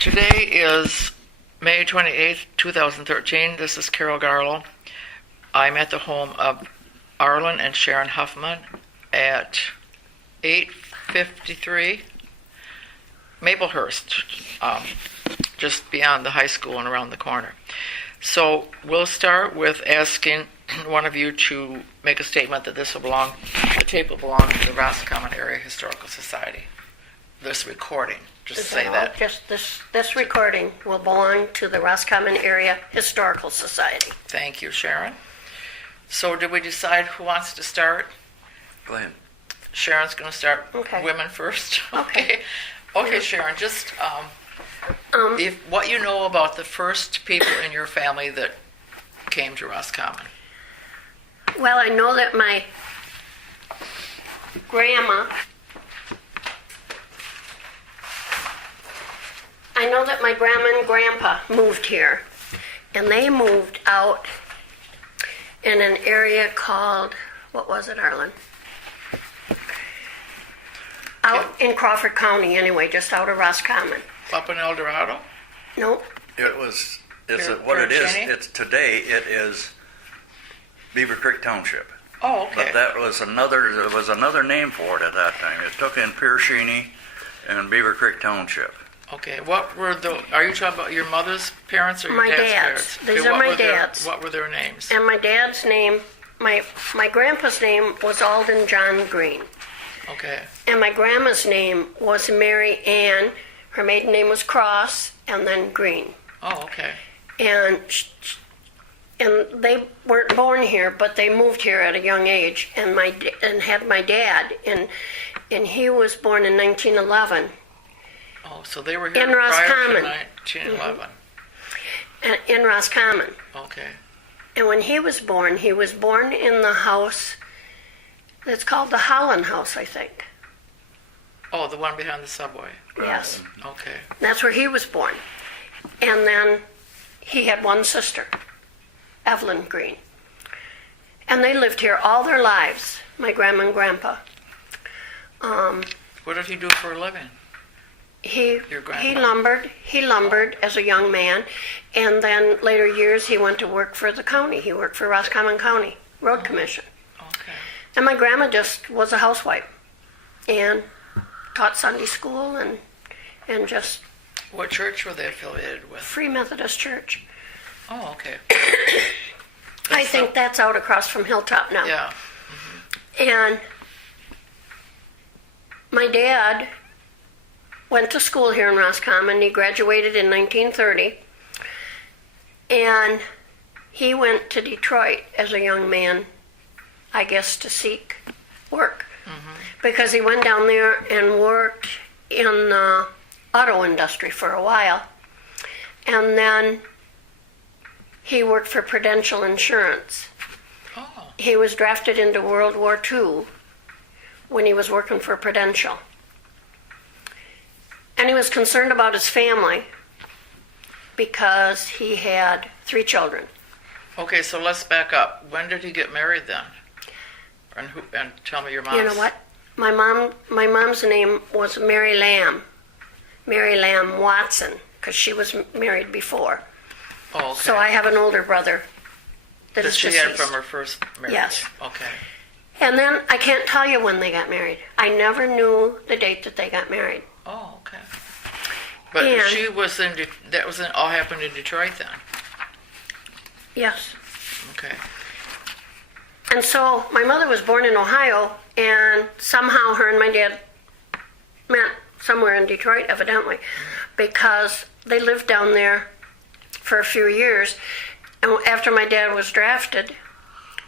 Today is May 28th, 2013. This is Carol Garlow. I'm at the home of Arlen and Sharon Huffman at 853 Maplehurst, just beyond the high school and around the corner. So we'll start with asking one of you to make a statement that the tape will belong to the Roscommon Area Historical Society. This recording, just say that. Just this recording will belong to the Roscommon Area Historical Society. Thank you, Sharon. So did we decide who wants to start? Go ahead. Sharon's going to start. Okay. Women first. Okay. Okay, Sharon, just if what you know about the first people in your family that came to Roscommon. Well, I know that my grandma, and grandpa moved here, and they moved out in an area called, what was it, Arlen? Out in Crawford County, anyway, just out of Roscommon. Up in El Dorado? Nope. It's Cheney? today it is Beaver Creek Township. Oh, okay. But there was another name for it at that time. It took in Piercini and Beaver Creek Township. Okay, are you talking about your mother's parents or your My dad's dad's. parents? These Okay, are what my were their- dad's. What were their names? And my dad's name, my grandpa's name was Alden John Green. Okay, And my grandma's name was Mary Ann. Her maiden name was Cross, and then Green. oh, okay. And they weren't born here, but they moved here at a young age, and had my dad, and he was born in 1911 Oh, so they were here In prior to Roscommon. 1911. in Roscommon. Okay, And when he was born in the house that's called the Holland House, I think. oh, the one behind the subway. Yes. Okay, That's where he was born. And then he had one sister, Evelyn Green. And they lived here all their lives, my grandma and grandpa. what did he do for a living? He Your grandpa? he lumbered as a young man, and then later years he went to work for the county. He worked for Roscommon County Road Commission. Okay, And my grandma just was a housewife and taught Sunday school and just what church were they affiliated with? Free Methodist Church. Oh, okay. I think that's out across from Hilltop now. Yeah, And my dad went to school here in Roscommon. He graduated in 1930. And he went to Detroit as a young man, I guess, to seek work. Because he went down there and worked in the auto industry for a while. And then he worked for Prudential Insurance. oh, He was drafted into World War II when he was working for Prudential. And he was concerned about his family because he had 3 children. okay, so let's back up. When did he get married then? And tell me your mom's. You know what? My mom's name was Mary Lamb Watson, because she was married before. Oh, okay. So I have an older brother that that is she deceased. had from her first marriage. Yes. Okay. And then I can't tell you when they got married. I never knew the date that they got married. Oh, okay. But And- she was all happened in Detroit then. Yes. Okay. And so my mother was born in Ohio, and somehow her and my dad met somewhere in Detroit, evidently, because they lived down there for a few years. And after my dad was drafted,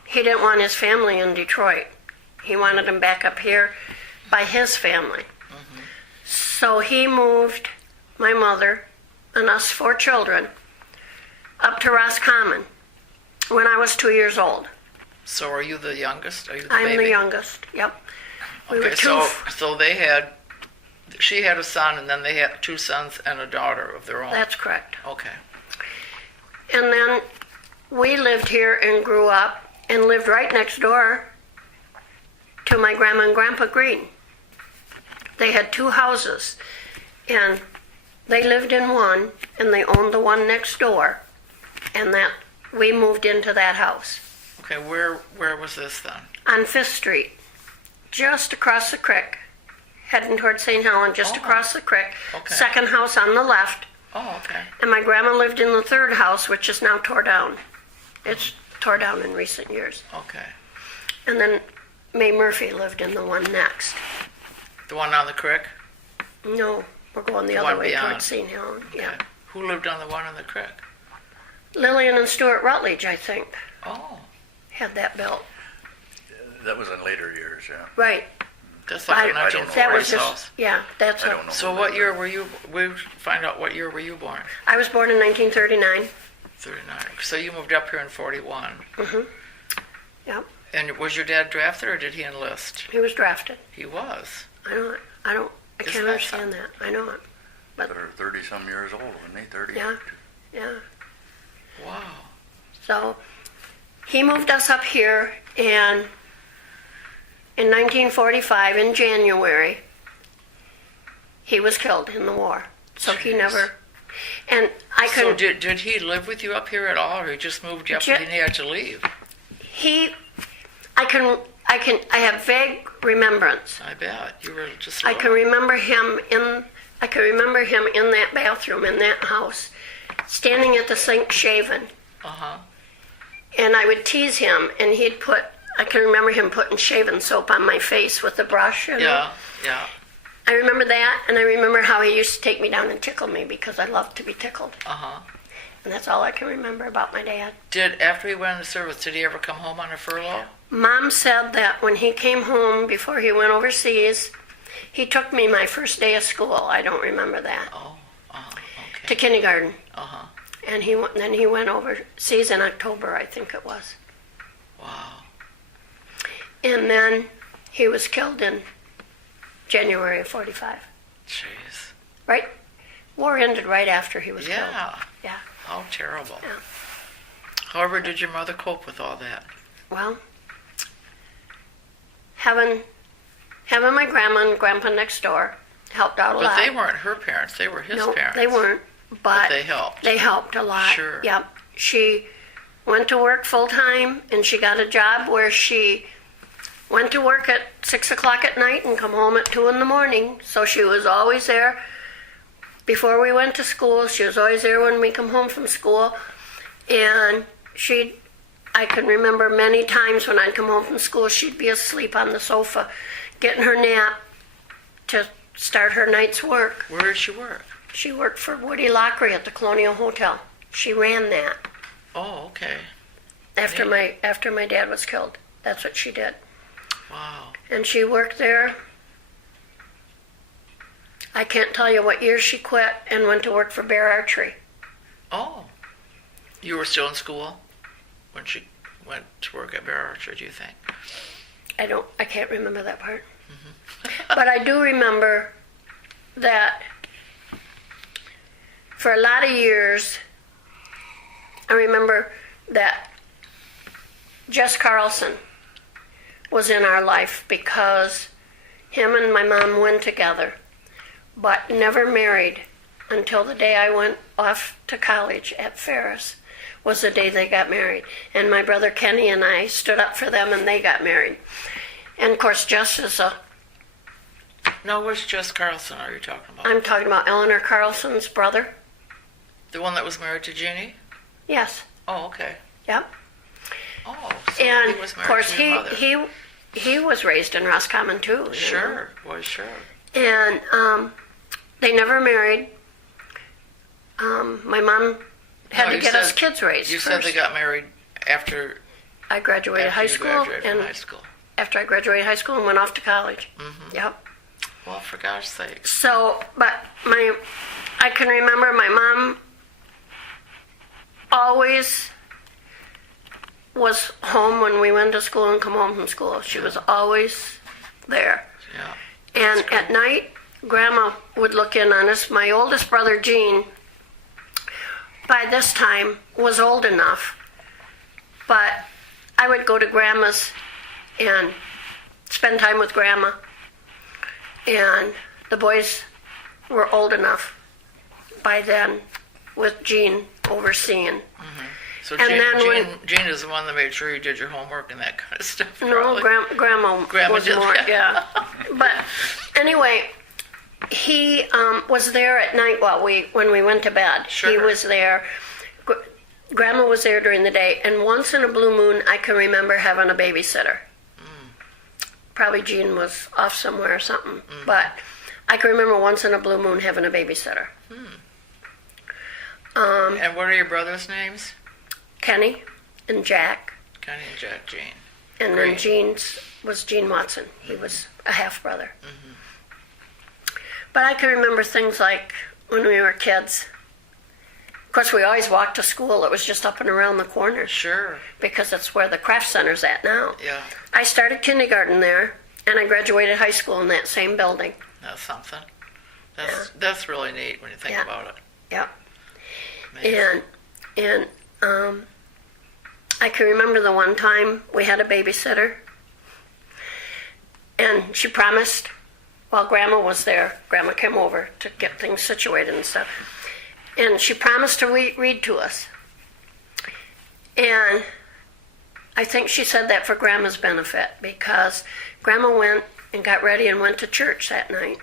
he didn't want his family in Detroit. He wanted them back up here by his family. So he moved my mother and us 4 children up to Roscommon when I was 2 years old. So are you the youngest? Are you the I'm baby? the youngest. Yep. We Okay, were two. so she had a son, and then they had 2 sons and a daughter of their own. That's correct. Okay. And then we lived here and grew up and lived right next door to my grandma and grandpa Green. They had 2 houses, and they lived in one, and they owned the one next door, and that we moved into that house Okay, where was this then? on Fifth Street, just across the creek, heading toward St. Helen, just Oh. across the creek. Okay. Second house on the left, Oh, okay. and my grandma lived in the third house, which is now tore down. It's tore down in recent years. Okay. And then May Murphy lived in the one next. The one on the creek? No, we're going the The other one way beyond. towards St. Helen. Yeah. Okay. Who lived on the one on the creek? Lillian and Stuart Rutledge, I think, Oh, had that built. That was in later years, yeah. Right. that's like a I don't know. That 1940s was just, house. yeah, that's I a, don't know. So what year were you, we find out what year were you born? I was born in 1939. 39. So you moved up here in 41. Yep. And was your dad drafted or did he enlist? He was drafted. He was. I Isn't can't that understand that. I know it. But, They're 30-some years old, wasn't he? 30? yeah, yeah. Wow. So he moved us up here, and in 1945, in January, he was killed in the war. So he Jeez. never, and I So couldn't, did he live with you up here at all, or he just moved you up Ju- and he had to leave? I have vague remembrance. I bet. You were just I can remember him in that bathroom in that house, standing at the sink shaving. Uh-huh. And I would tease him, and I can remember him putting shaving soap on my face with a brush. You know? Yeah, yeah. I remember that, and I remember how he used to take me down and tickle me because I loved to be tickled. Uh-huh. And that's all I can remember about my dad. After he went into service, did he ever come home on a furlough? Mom said that when he came home before he went overseas, he took me my first day of school. I don't remember that. Oh, To okay. kindergarten. Uh-huh. And then he went overseas in October, I think it was. Wow. And then he was killed in January of 45. Jeez. Right? War ended right after he was killed. Yeah. Yeah. How terrible. Yeah. However, did your mother cope with all that? Well, having my grandma and grandpa next door helped out a But lot. they weren't her parents. They were his No, parents. they weren't. But they helped. They helped a lot. Sure. Yep. She went to work full time, and she got a job where she went to work at 6 o'clock at night and come home at 2 in the morning. So she was always there before we went to school. She was always there when we come home from school. And I can remember many times when I'd come home from school, she'd be asleep on the sofa, getting her nap to start her night's work. Where did she work? She worked for Woody Lockery at the Colonial Hotel. She ran that Oh, okay. after my dad was killed. That's what she did. Wow. And she worked there. I can't tell you what year she quit and went to work for Bear Archery. Oh. You were still in school when she went to work at Bear Archer, do you think? I can't remember that part. But I do remember that for a lot of years, I remember that Jess Carlson was in our life because him and my mom went together, but never married until the day I went off to college at Ferris was the day they got married. And my brother Kenny and I stood up for them, and they got married. And of course, Jess is No, which Jess Carlson are you talking about? I'm talking about Eleanor Carlson's brother. The one that was married to Jeannie? Yes, Oh, okay. yep. Oh, so And he was of married course, to your mother. he was raised in Roscommon too. you know. Sure, was sure. And they never married. My mom had No, to you get us said- kids raised You first. said they got married after I graduated high you school, graduated from and high school. after I graduated high school and went off to college. Mm-hmm. Yep. Well, for gosh sakes. So, but I can remember my mom always was home when we went to school and come home from school. She was always there. Yeah. And at night, Grandma would look in on us. My oldest brother, Gene, by this time was old enough, but I would go to Grandma's and spend time with Grandma. And the boys were old enough by then with Jean overseeing. So And Jean, then when- Jean is the one that made sure you did your homework and that kind of stuff. No, probably. Grandma was did, more, yeah. But anyway, he was there at night when we went to bed. Sure. He was there. Grandma was there during the day, and once in a blue moon, I can remember having a babysitter. Probably Jean was off somewhere or something, but I can remember once in a blue moon having a babysitter. And what are your brothers' names? Kenny and Jack, Connie and Jack Jean. and Great. then Jean's was Gene Watson. He was a half brother. But I can remember things like when we were kids. Of course, we always walked to school. It was just up and around the corner Sure. because that's where the craft center's at now. Yeah, I started kindergarten there, and I graduated high school in that same building. that's something. That's really neat when you think Yeah. about it. Yeah. Amazing. And I can remember the one time we had a babysitter, and she promised while Grandma was there. Grandma came over to get things situated and stuff, and she promised to read to us. And I think she said that for Grandma's benefit, because Grandma went and got ready and went to church that night,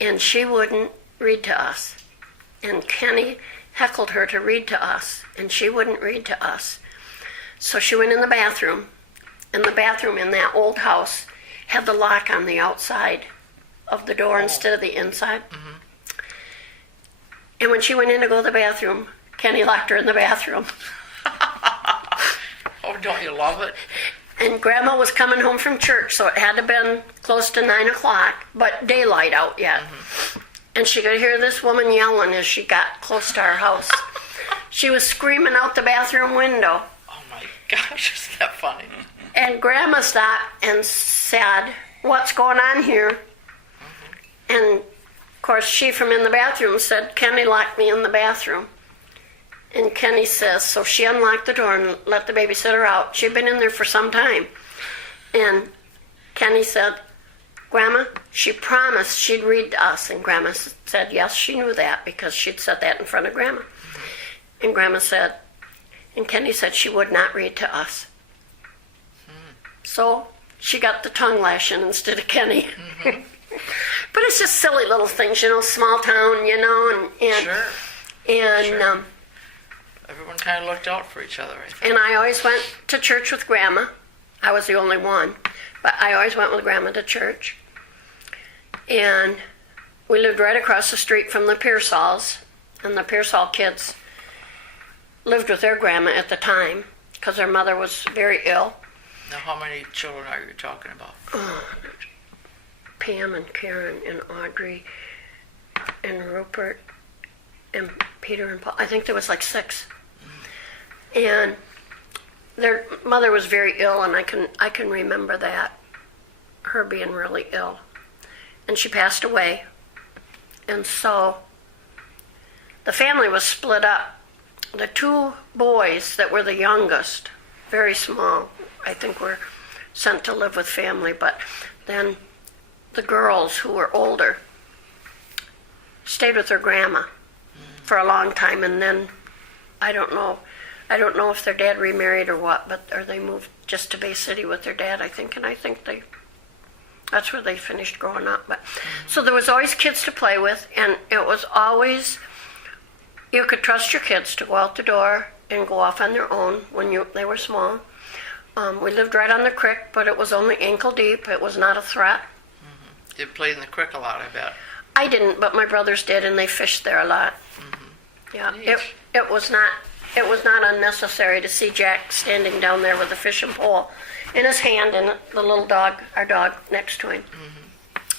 and she wouldn't read to us. And Kenny heckled her to read to us, and she wouldn't read to us. So she went in the bathroom, and the bathroom in that old house had the lock on the outside of the door instead of the inside. And when she went in to go to the bathroom, Kenny locked her in the bathroom. Oh, don't you love it? And Grandma was coming home from church, so it had to have been close to 9 o'clock, but daylight out yet. And she could hear this woman yelling as she got close to our house. She was screaming out the bathroom window. Oh my gosh, isn't that funny? And Grandma stopped and said, "What's going on here?" And of course, she from in the bathroom said, "Kenny locked me in the bathroom." And Kenny says, so she unlocked the door and let the babysitter out. She'd been in there for some time. And Kenny said, "Grandma, she promised she'd read to us." And Grandma said, yes, she knew that because she'd said that in front of Grandma. And Grandma said, and Kenny said she would not read to us. So she got the tongue lashing instead of Kenny. But it's just silly little things, small town, and Sure. and Sure. Everyone kind of looked out for each other, I think. and I always went to church with Grandma. I was the only one, but I always went with Grandma to church. And we lived right across the street from the Pearsalls, and the Pearsall kids lived with their grandma at the time because their mother was very ill. Now, how many children are you talking about? Pam and Karen and Audrey and Rupert and Peter and Paul. I think there was like 6. And their mother was very ill, and I can remember that, her being really ill. And she passed away. And so the family was split up. The 2 boys that were the youngest, very small, I think were sent to live with family, but then the girls who were older stayed with their grandma for a long time, and then I don't know if their dad remarried or what, or they moved just to Bay City with their dad, I think, and I think that's where they finished growing up. But so there was always kids to play with, and it was always, you could trust your kids to go out the door and go off on their own when they were small. We lived right on the creek, but it was only ankle deep. It was not a threat. You played in the creek a lot, I bet. I didn't, but my brothers did, and they fished there a lot. Yeah, Neat. it was not unnecessary to see Jack standing down there with a fishing pole in his hand and the little dog, our dog, next to him.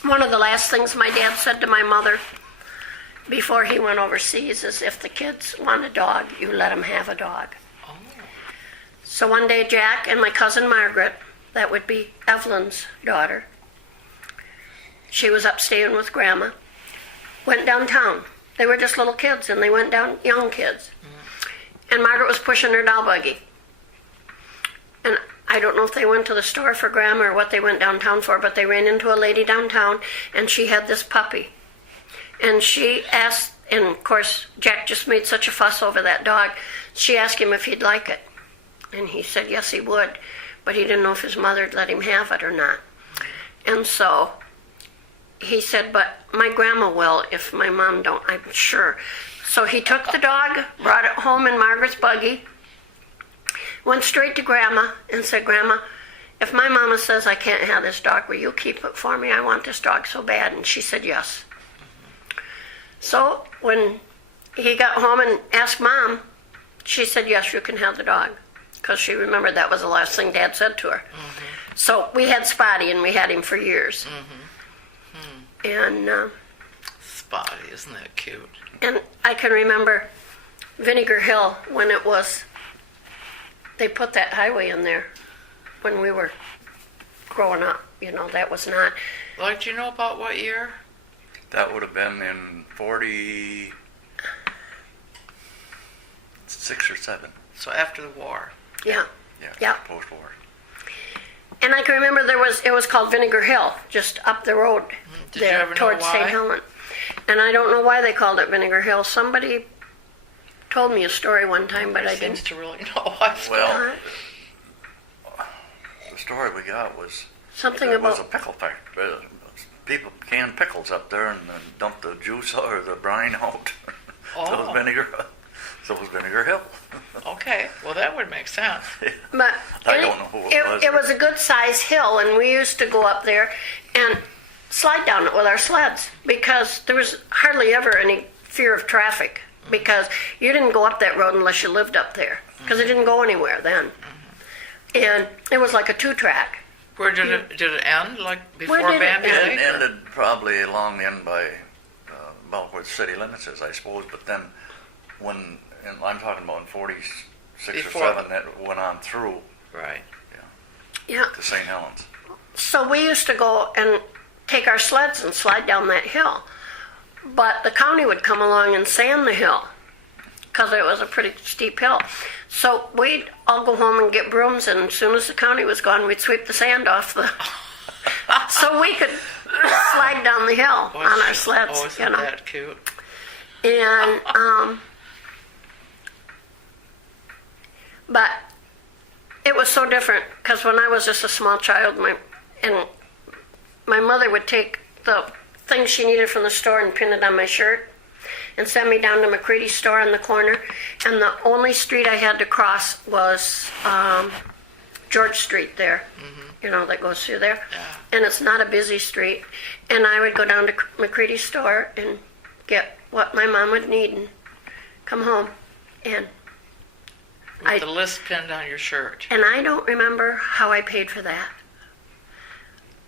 One of the last things my dad said to my mother before he went overseas is, if the kids want a dog, you let them have a dog. Oh, So one day Jack and my cousin Margaret, that would be Evelyn's daughter, she was up staying with Grandma, went downtown. They were just little kids, and they went down, young kids. And Margaret was pushing her doll buggy. And I don't know if they went to the store for Grandma or what they went downtown for, but they ran into a lady downtown, and she had this puppy. And she asked, and of course, Jack just made such a fuss over that dog. She asked him if he'd like it. And he said yes, he would. But he didn't know if his mother'd let him have it or not. And so he said, but my grandma will if my mom don't, I'm sure. So he took the dog, brought it home in Margaret's buggy, went straight to Grandma and said, Grandma, if my mama says I can't have this dog, will you keep it for me? I want this dog so bad. And she said yes. So when he got home and asked Mom, she said, yes, you can have the dog. Because she remembered that was the last thing Dad said to her. So we had Spotty, and we had him for years. And Spotty, isn't that cute? and I can remember Vinegar Hill when it was, they put that highway in there when we were growing up. You know, that was not, Like, do you know about what year? That would have been in 46 or 7. So after the war. yeah. Yeah, Yeah. post-war. And I can remember it was called Vinegar Hill, just up the road Did you there ever know towards why? St. Helen. And I don't know why they called it Vinegar Hill. Somebody told me a story one time, but I Seems didn't. to really know why. Well, the story we got was Something there was a about, pickle factory. People canned pickles up there and then dumped the juice or the brine out. So it Oh. was vinegar. So it was Vinegar Hill. Okay, well that would make sense. but I don't know who it was. It was a good size hill, and we used to go up there and slide down it with our sleds because there was hardly ever any fear of traffic because you didn't go up that road unless you lived up there because it didn't go anywhere then. And it was like a 2-track. Where did it end? Like before Where did it Bambi end? Lake? It or- ended probably along the end by about where the city limits is, I suppose. But then when, and I'm talking about in 46 Before or 7, that went on through Right. Yeah. to St. Helens. So we used to go and take our sleds and slide down that hill. But the county would come along and sand the hill because it was a pretty steep hill. So we'd all go home and get brooms, and as soon as the county was gone, we'd sweep the sand off the... so we could slide down the hill on our sleds, Oh, you isn't know. that cute? And, but it was so different because when I was just a small child, my mother would take the things she needed from the store and pin it on my shirt and send me down to McCready's store on the corner. And the only street I had to cross was George Street there, you know, that goes through there. Yeah. And it's not a busy street. And I would go down to McCready's store and get what my mom would need and come home. And With the list pinned on your shirt. I don't remember how I paid for that.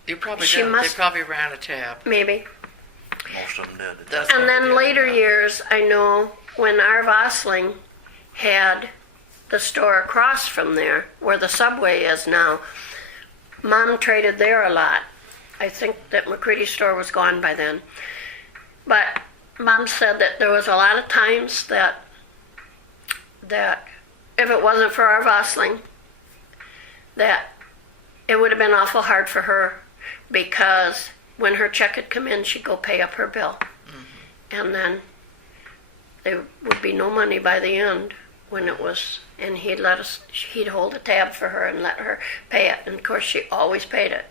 You probably She did. They must- probably ran a tab. Maybe. Most of them did. That's And what then we did, later yeah. years, I know when our Vosling had the store across from there, where the subway is now, Mom traded there a lot. I think that McCready's store was gone by then. But Mom said that there was a lot of times that if it wasn't for our Vosling, that it would have been awful hard for her because when her check had come in, she'd go pay up her bill. And then there would be no money by the end when it was, and he'd hold a tab for her and let her pay it. And of course, she always paid it.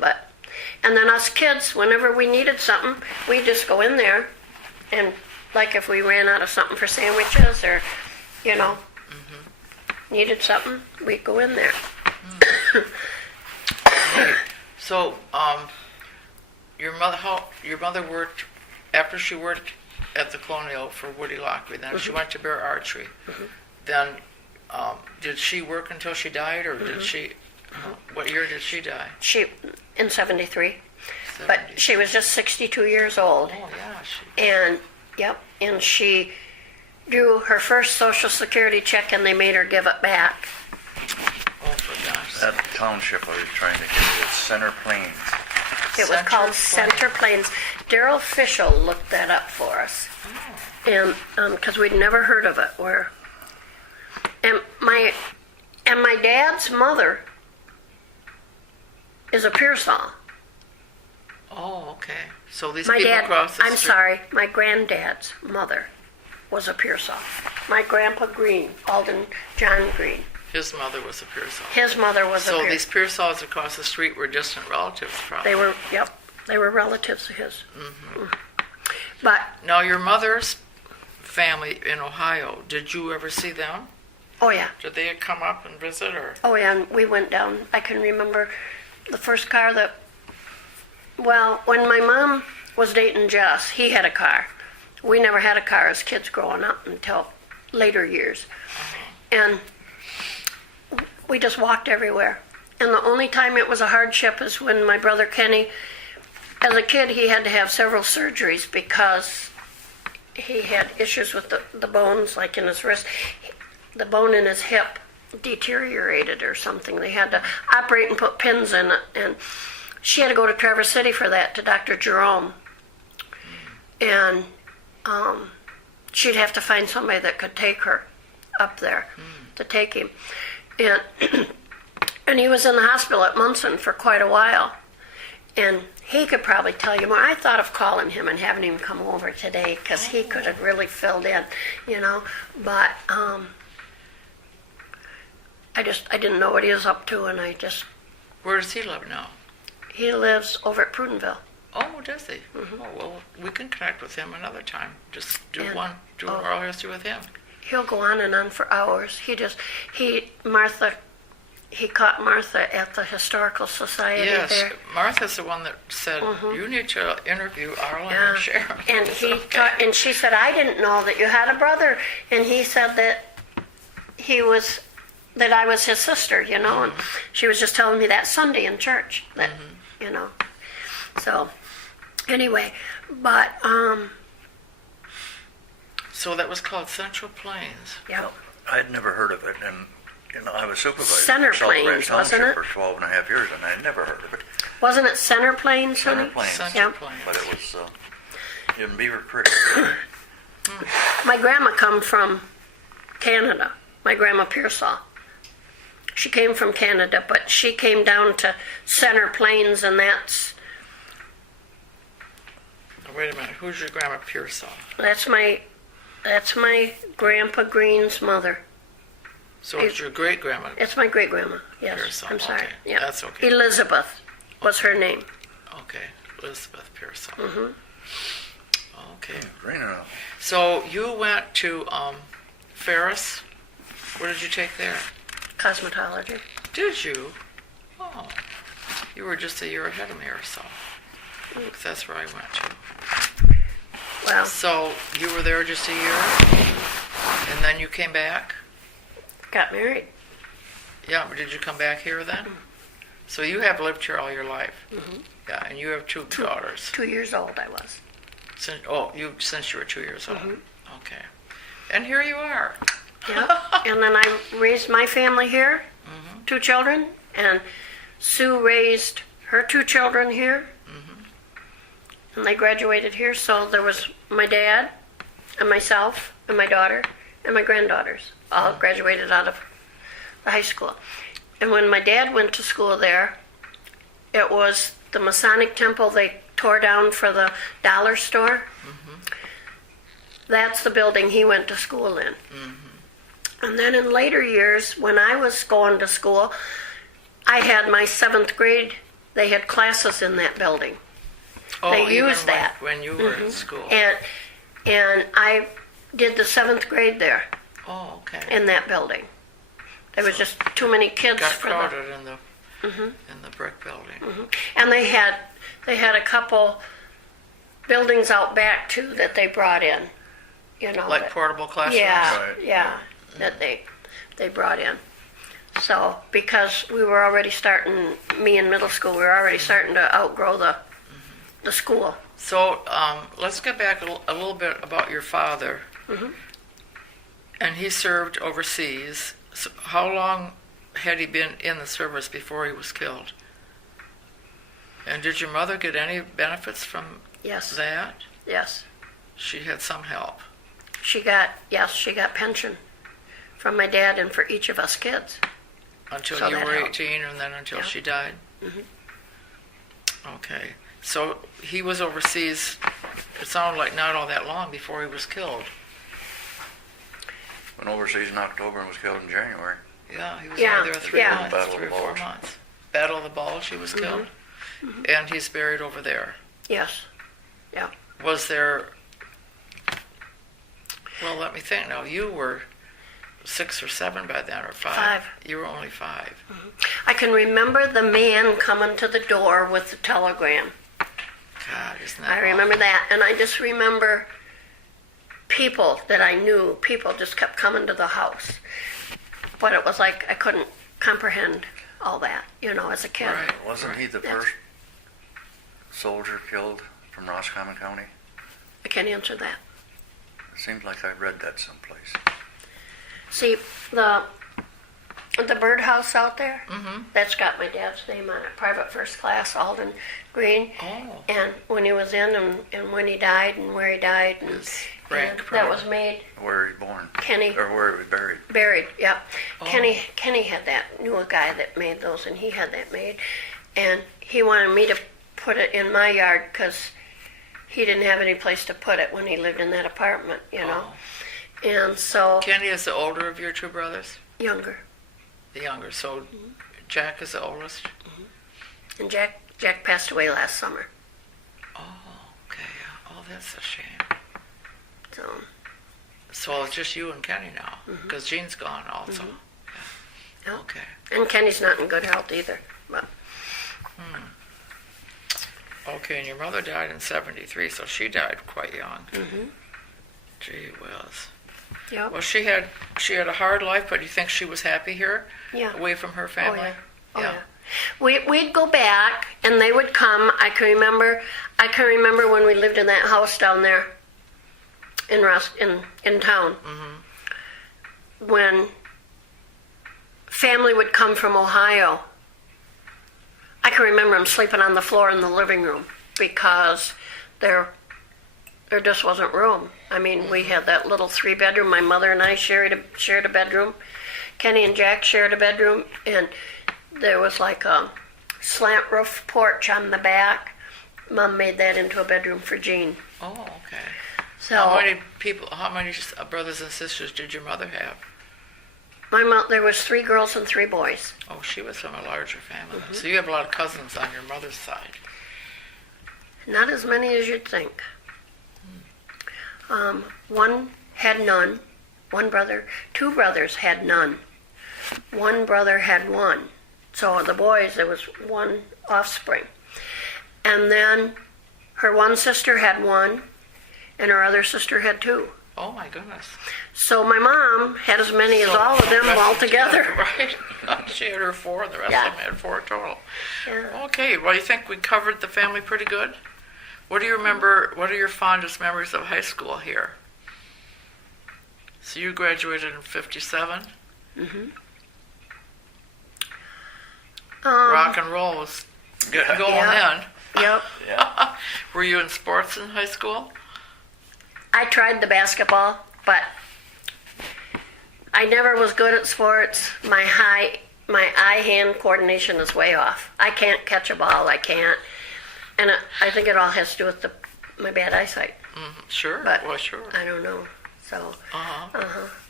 But, and then us kids, whenever we needed something, we'd just go in there and like if we ran out of something for sandwiches or, you know, needed something, we'd go in there. So, your mother worked after she worked at the Colonial for Woody Lockery. Then she went to Bear Archery. Then, did she work until she died, or did she? What year did she die? She, in 73. But she was just 62 years old. Oh yeah, And, yep, and she drew her first Social Security check and they made her give it back. Oh, for gosh. That township I was trying to get was Center Plains. It was called Center Plains. Daryl Fischel looked that up for us. And, because we'd never heard of it. And my dad's mother is a Pearsall. Oh, okay. So these My people dad, across the I'm street. sorry, my granddad's mother was a Pearsall. My grandpa Green, Alden John Green, His mother was a Pearsall. his mother was a So Pearsall. these Pearsalls across the street were distant relatives, probably. They were relatives of his. But, Now, your mother's family in Ohio, did you ever see them? oh yeah, Did they come up and visit, or? oh yeah, and we went down. I can remember the first car well, when my mom was dating Jess, he had a car. We never had a car as kids growing up until later years. And we just walked everywhere. And the only time it was a hardship is when my brother Kenny, as a kid, he had to have several surgeries because he had issues with the bones, like in his wrist. The bone in his hip deteriorated or something. They had to operate and put pins in it. And she had to go to Traverse City for that, to Dr. Jerome. And she'd have to find somebody that could take her up there to take him. And, and he was in the hospital at Munson for quite a while. And he could probably tell you more. I thought of calling him and having him come over today because he could have really filled in, you know. But I didn't know what he was up to, and Where does he live now? he lives over at Prudenville. Oh, does he? Oh, well, we can connect with him another time. Just do And- oral history with him. He'll go on and on for hours. He caught Martha at the Historical Society Yes, there. Martha's the one that said, you need to interview Arlen Yeah. and Sharon. And and she said, I didn't know that you had a brother. And he said that that I was his sister, you know. And she was just telling me that Sunday in church that, you know. So anyway, but So that was called Central Plains. yeah. I'd never heard of it, and I was supervisor Center for South Plains, Branch wasn't Township it? for 12 and a half years, and I had never heard of it. Wasn't it Center Plains, Center honey? Plains. Central Yeah. Plains. But it was in Beaver Creek. My grandma come from Canada. My grandma Pearsall. She came from Canada, but she came down to Center Plains, and that's Wait a minute, who's your grandma Pearsall? my grandpa Green's mother. So it's your great grandma. It's my great grandma. Yes, Pearsall, I'm sorry. okay. Yeah, That's okay. Elizabeth was her name. Okay, Elizabeth Pearsall. Okay. Raining out. So you went to Ferris. What did you take there? Cosmetology. Did you? Oh, you were just a year ahead of me or so. 'Cause that's where I went to. Well, So you were there just a year, and then you came back. got married. Yeah, but did you come back here then? So you have lived here all your life. Yeah, and you have two daughters. 2 years old I was. Since you were 2 years old. Okay, and here you are. Yeah. And then I raised my family here, 2 children, and Sue raised her 2 children here. And they graduated here, so there was my dad and myself and my daughter and my granddaughters all graduated out of the high school. And when my dad went to school there, it was the Masonic Temple they tore down for the dollar store. That's the building he went to school in. And then in later years, when I was going to school, I had my 7th grade, they had classes in that building. Oh, They even used that. when you were in school. And I did the 7th grade there Oh, okay. in that building. There was just too many kids Got for the. crowded in the brick building. And they had a couple buildings out back too that they brought in. You know. Like that- portable classrooms. Yeah, Right. yeah, that they brought in. So because we were already starting, me in middle school, we were already starting to outgrow the school. So let's get back a little bit about your father. And he served overseas. So how long had he been in the service before he was killed? And did your mother get any benefits from Yes, that? yes. She had some help. She got pension from my dad and for each of us kids. Until So you that were helped. 18 and then until Yeah. she died? Okay. So he was overseas, it sounded like not all that long before he was killed. Went overseas in October and was killed in January. Yeah, he was Yeah, over there 3 yeah. months, Battle of 3 or the 4 Bulge. months. Battle of the Bulge, he was killed. And he's buried over there. Yes. Yeah. Was there, well, let me think now, you were 6 or 7 by then, or 5? 5. You were only 5. I can remember the man coming to the door with the telegram. God, isn't that I remember that, and I just remember people that I knew, people just kept coming to the house. But it was like I couldn't comprehend all that, as a kid. Right. Wasn't he the That's- first soldier killed from Roscommon County? I can't answer that. It seems like I read that someplace. See, the birdhouse out there, Mm-hmm. that's got my dad's name on it, Private First Class, Alden Green. Oh. And when he was in and when he died and where he died, and rank, that was probably. made Where he was born. Kenny. Or where he was buried. Buried, yep. Oh. Kenny had that, knew a guy that made those, and he had that made. And he wanted me to put it in my yard because he didn't have any place to put it when he lived in that apartment, Oh. And so, Kenny is the older of your 2 brothers? younger. The younger. So Jack is the oldest? And Jack passed away last summer. Oh, okay. Oh, that's a shame. So, So it's just you and Kenny now, because Jean's gone also. yeah. Okay. And Kenny's not in good health either. But Okay, and your mother died in 73, so she died quite young. Mhm. Gee whiz. yep. Well, she had a hard life, but you think she was happy here, Yeah. away from her family? Oh, yeah. Oh, yeah. We'd go back, and they would come. I can remember when we lived in that house down there in town. When family would come from Ohio, I can remember them sleeping on the floor in the living room because there just wasn't room. I mean, we had that little 3-bedroom. My mother and I shared a bedroom. Kenny and Jack shared a bedroom, and there was like a slant roof porch on the back. Mom made that into a bedroom for Jean. Oh, okay. So How many brothers and sisters did your mother have? there was 3 girls and 3 boys. Oh, she was from a larger family. So you have a lot of cousins on your mother's side. Not as many as you'd think. One had none. 2 brothers had none. 1 brother had 1. So the boys, there was 1 offspring. And then her one sister had 1, and her other sister had 2. Oh, my goodness. So my mom had as many as all of them The rest all of together. Right. She had her 4, the rest Yeah. of them had 4 total. Yeah. Okay, well, you think we covered the family pretty good? What do you remember, what are your fondest memories of high school here? So you graduated in 57? Rock and roll was getting going Yeah. then. Yep. Yeah. Were you in sports in high school? I tried the basketball, but I never was good at sports. My eye-hand coordination is way off. I can't catch a ball. I can't, and I think it all has to do with my bad eyesight. Sure, But well, sure. I don't know. So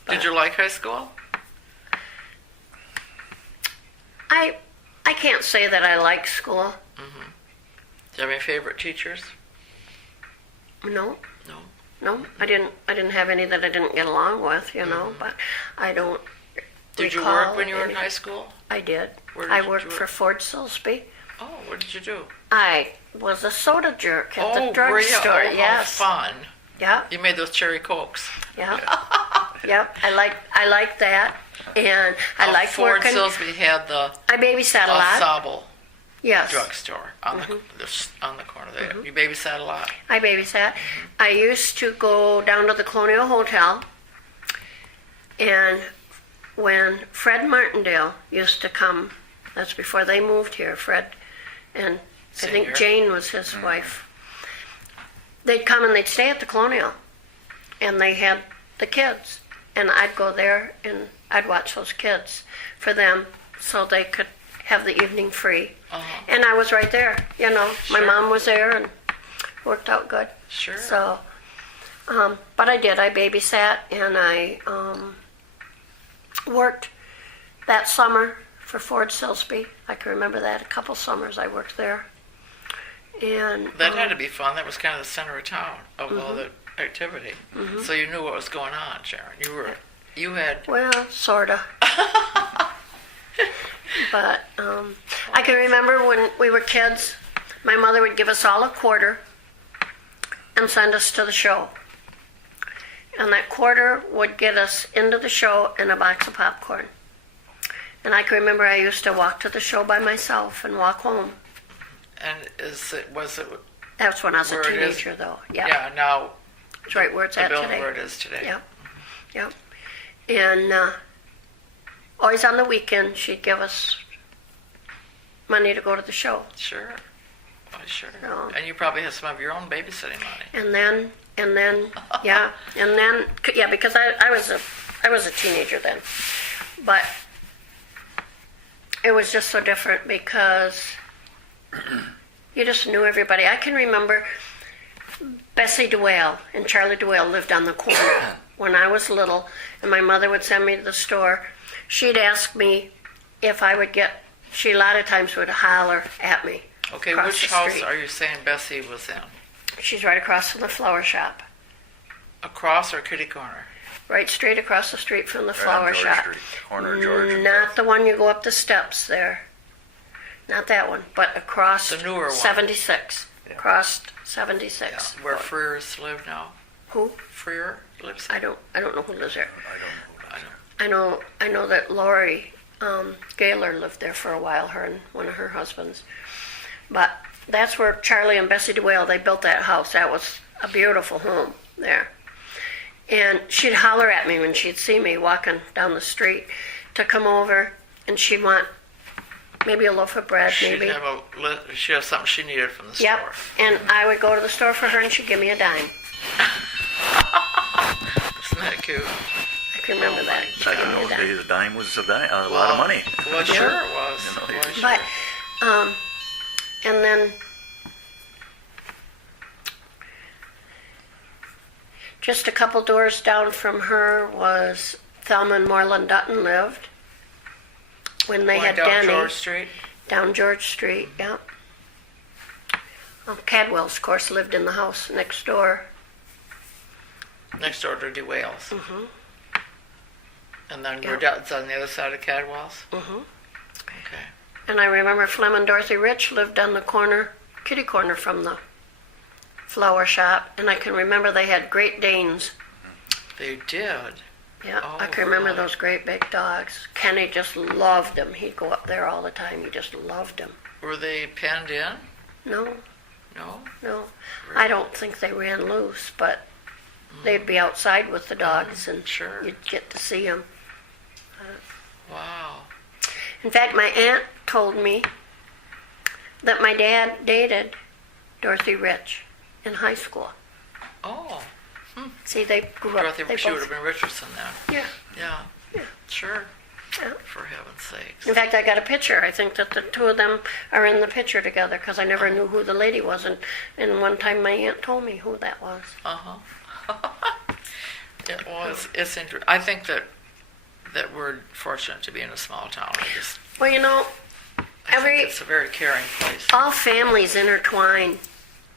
Did you like high school? I can't say that I like school. Do you have any favorite teachers? No, No. I didn't have any that I didn't get along with. But I don't. Did you recall work when you were in any. high school? I did. Where I did worked you for work? Ford Silsby. Oh, what did you do? I was a soda jerk at the Were you? drugstore. Oh, Yes. how fun. Yeah. You made those cherry cokes. Yeah. Yep. I like that, and I liked Ford working. Silsby had the I babysat a lot. Sable Yes. drugstore on the corner there. You babysat a lot. I babysat. I used to go down to the Colonial Hotel, and when Fred Martindale used to come, that's before they moved here, Fred, and I Senior. think Jane was his wife. They'd come and they'd stay at the Colonial, and they had the kids, and I'd go there and I'd watch those kids for them so they could have the evening free. Uh-huh. And I was right there, you know. My Sure. mom was there and worked out good. Sure. So, but I did. I babysat and I worked that summer for Ford Silsby. I can remember that. A couple summers I worked there. And That had to be fun. That was kind of the center of town of all the activity. So you knew what was going on, Sharon. You had. well, sorta. But I can remember when we were kids, my mother would give us all a quarter and send us to the show. And that quarter would get us into the show and a box of popcorn. And I can remember I used to walk to the show by myself and walk home. And was it? That's when I was a Where it is? teenager, though. Yeah, Yeah. Now. it's right where it's the at building today. where it is today. Yep, yep. And always on the weekend, she'd give us money to go to the show. Sure. Oh, sure. So- And you probably had some of your own babysitting money. And then, yeah, because I was a teenager then, but it was just so different because you just knew everybody. I can remember Bessie DeWale and Charlie DeWale lived on the corner when I was little, and my mother would send me to the store. She'd ask me if I would get. She a lot of times would holler at me. Okay, across which the house street. are you saying Bessie was in? She's right across from the flower shop. Across or kitty corner? Right straight across the street from the Right flower on George shop. Street, corner of George and Not the one you go up the steps there. Not that one, but across The newer one. 76. Yeah. Across Yeah. 76. Where Freers live now? Who? Freer lives. I don't know who lives there. I don't know who does it. I know that Lori Gaylor lived there for a while, her and one of her husbands. But that's where Charlie and Bessie DeWale, they built that house. That was a beautiful home there. And she'd holler at me when she'd see me walking down the street to come over, and she'd want maybe a loaf of bread, She'd maybe. have she'd have something she needed from the Yep. store. And I would go to the store for her, and she'd give me a dime. Isn't that cute? I can remember that. She'd Back give in me a those dime. days, a dime was a lot of money. Well, sure it was. You know, Well, sure. But, and then just a couple doors down from her was Thelma and Moreland Dutton lived when they Going had down Denny. George Street. Down George Street, yep. Cadwell's, of course, lived in the house next door. Next door to DeWales. Mm-hmm. And then Yeah. your dad's on the other side of Cadwell's? Mm-hmm. Okay. And I remember Flem and Dorothy Rich lived on the corner, kitty corner from the flower shop. And I can remember they had Great Danes. They did. Yeah, Oh, I can remember really? those great big dogs. Kenny just loved them. He'd go up there all the time. He just loved them. Were they penned in? No, No? no. I don't think they ran loose, but they'd be outside with the dogs and Sure. you'd get to see them. Wow. In fact, my aunt told me that my dad dated Dorothy Rich in high school. Oh, See, they grew up. Dorothy, They she would both, have been Richardson then. yeah, Yeah. Yeah. Sure. yeah. For heaven's sakes. In fact, I got a picture. I think that the two of them are in the picture together because I never knew who the lady was. And one time my aunt told me who that was. Uh-huh. It was. It's interesting. I think that we're fortunate to be in a small town. Well, you know, I think it's a very caring place. all families intertwine,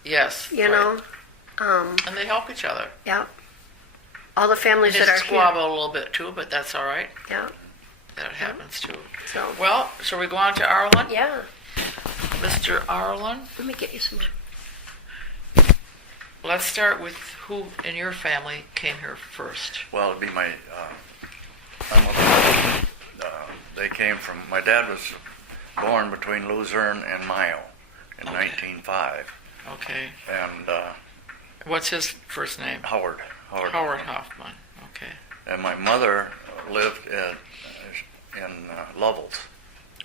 Yes. you right. know. And they help each other. Yeah. All the families They that are squabble a little bit too, but that's all right. here. That happens too. Yeah. So, Well, shall we go on to Arlen? yeah. Mr. Arlen, Let me get you some. let's start with who in your family came here first. Well, it'd be my grandmother. They came from. My dad was born between Luzerne and Mayo in Okay. 1905, Okay. and What's his first name? Howard. Howard Huffman. Okay. And my mother lived in Lovells.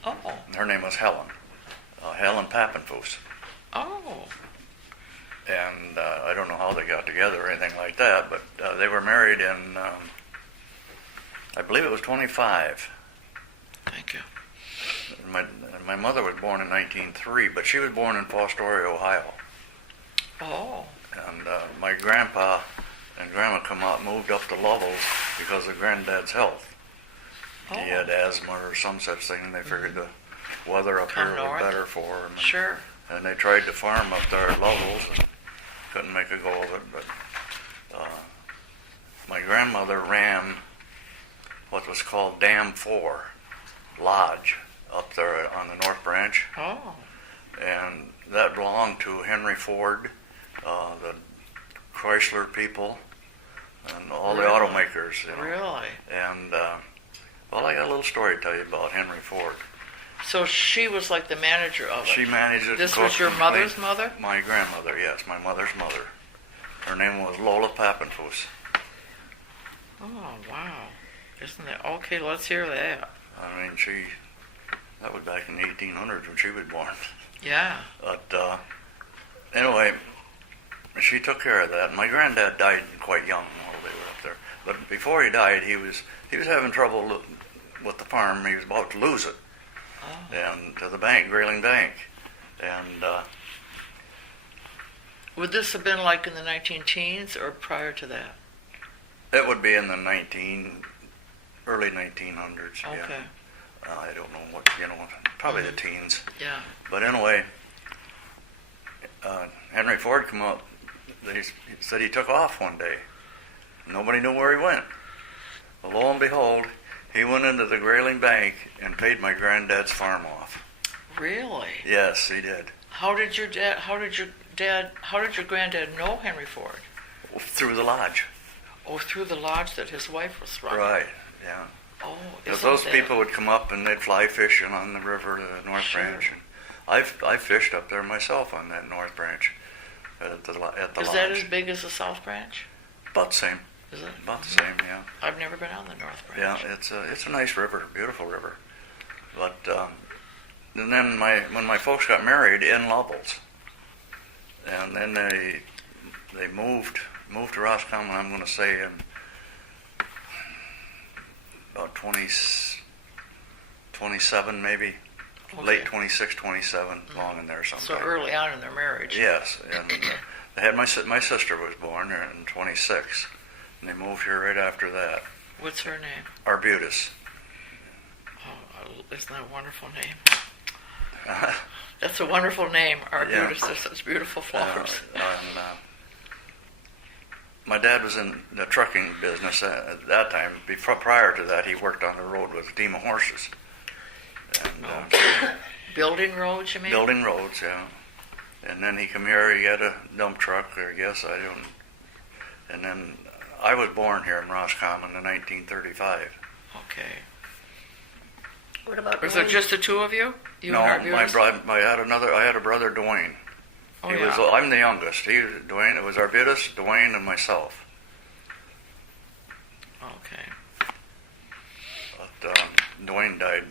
Oh. Her name was Helen Pappenfuss. Oh. And I don't know how they got together or anything like that, but they were married in, I believe it was 25. Thank you. my mother was born in 1903, but she was born in Fostoria, Ohio. Oh. And my grandpa and grandma moved up to Lovell's because of granddad's health. Oh. He had asthma or some such thing, and they figured the weather up Come here north. was better for him. Sure. And they tried to farm up there at Lovell's and couldn't make a go of it. But my grandmother ran what was called Dam 4 Lodge up there on the North Branch. Oh. And that belonged to Henry Ford, the Chrysler people, and all Really? the automakers. You know. Really? And, well, I got a little story to tell you about Henry Ford. So she was like the manager of it. She managed it. This was your mother's mother? My grandmother, yes, my mother's mother. Her name was Lola Pappenfuss. Oh, wow. Isn't that... Okay, let's hear that. I mean, that was back in the 1800s when she was born. Yeah. But anyway, she took care of that. My granddad died quite young while they were up there. But before he died, he was having trouble with the farm. He was about to lose it. Oh. And to the bank, Grayling Bank. And Would this have been like in the 19-teens or prior to that? it would be in the early 1900s. Okay. Yeah. I don't know what, probably the teens. Yeah. But anyway, Henry Ford come up. He said he took off one day. Nobody knew where he went. Well, lo and behold, he went into the Grayling Bank and paid my granddad's farm off. Really? Yes, he did. How did your granddad know Henry Ford? Through the lodge. Oh, through the lodge that his wife was running. Right, yeah. Oh, Because isn't those that... people would come up and they'd fly fishing on the river, the North Sure. Branch. And I fished up there myself on that North Branch at the Is lodge. that as big as the South Branch? About the same. Is it? About the same, yeah. I've never been on the North Branch. Yeah, it's a nice river, beautiful river. But and then when my folks got married in Lovell's, and then they moved to Roscommon. I'm going to say in about 27 maybe, Okay. late 26, 27, long in there sometime. So early on in their marriage. Yes, and they had my sister was born there in 26, and they moved here right after that. What's her name? Arbutus. Oh, isn't that a wonderful name? That's a wonderful name, Arbutus. Yeah. They're such beautiful flowers. And my dad was in the trucking business at that time. Prior to that, he worked on the road with a team of horses. And, Building roads, you mean? building roads, yeah. And then he come here, he had a dump truck, I guess, I don't. And then I was born here in Roscommon in 1935. Okay. What about Was there Dwayne? just the two of you? You No, and Arbutus? I had a brother, Dwayne. Oh, yeah. I'm the youngest. Dwayne, it was Arbutus, Dwayne, and myself. Okay. But Dwayne died.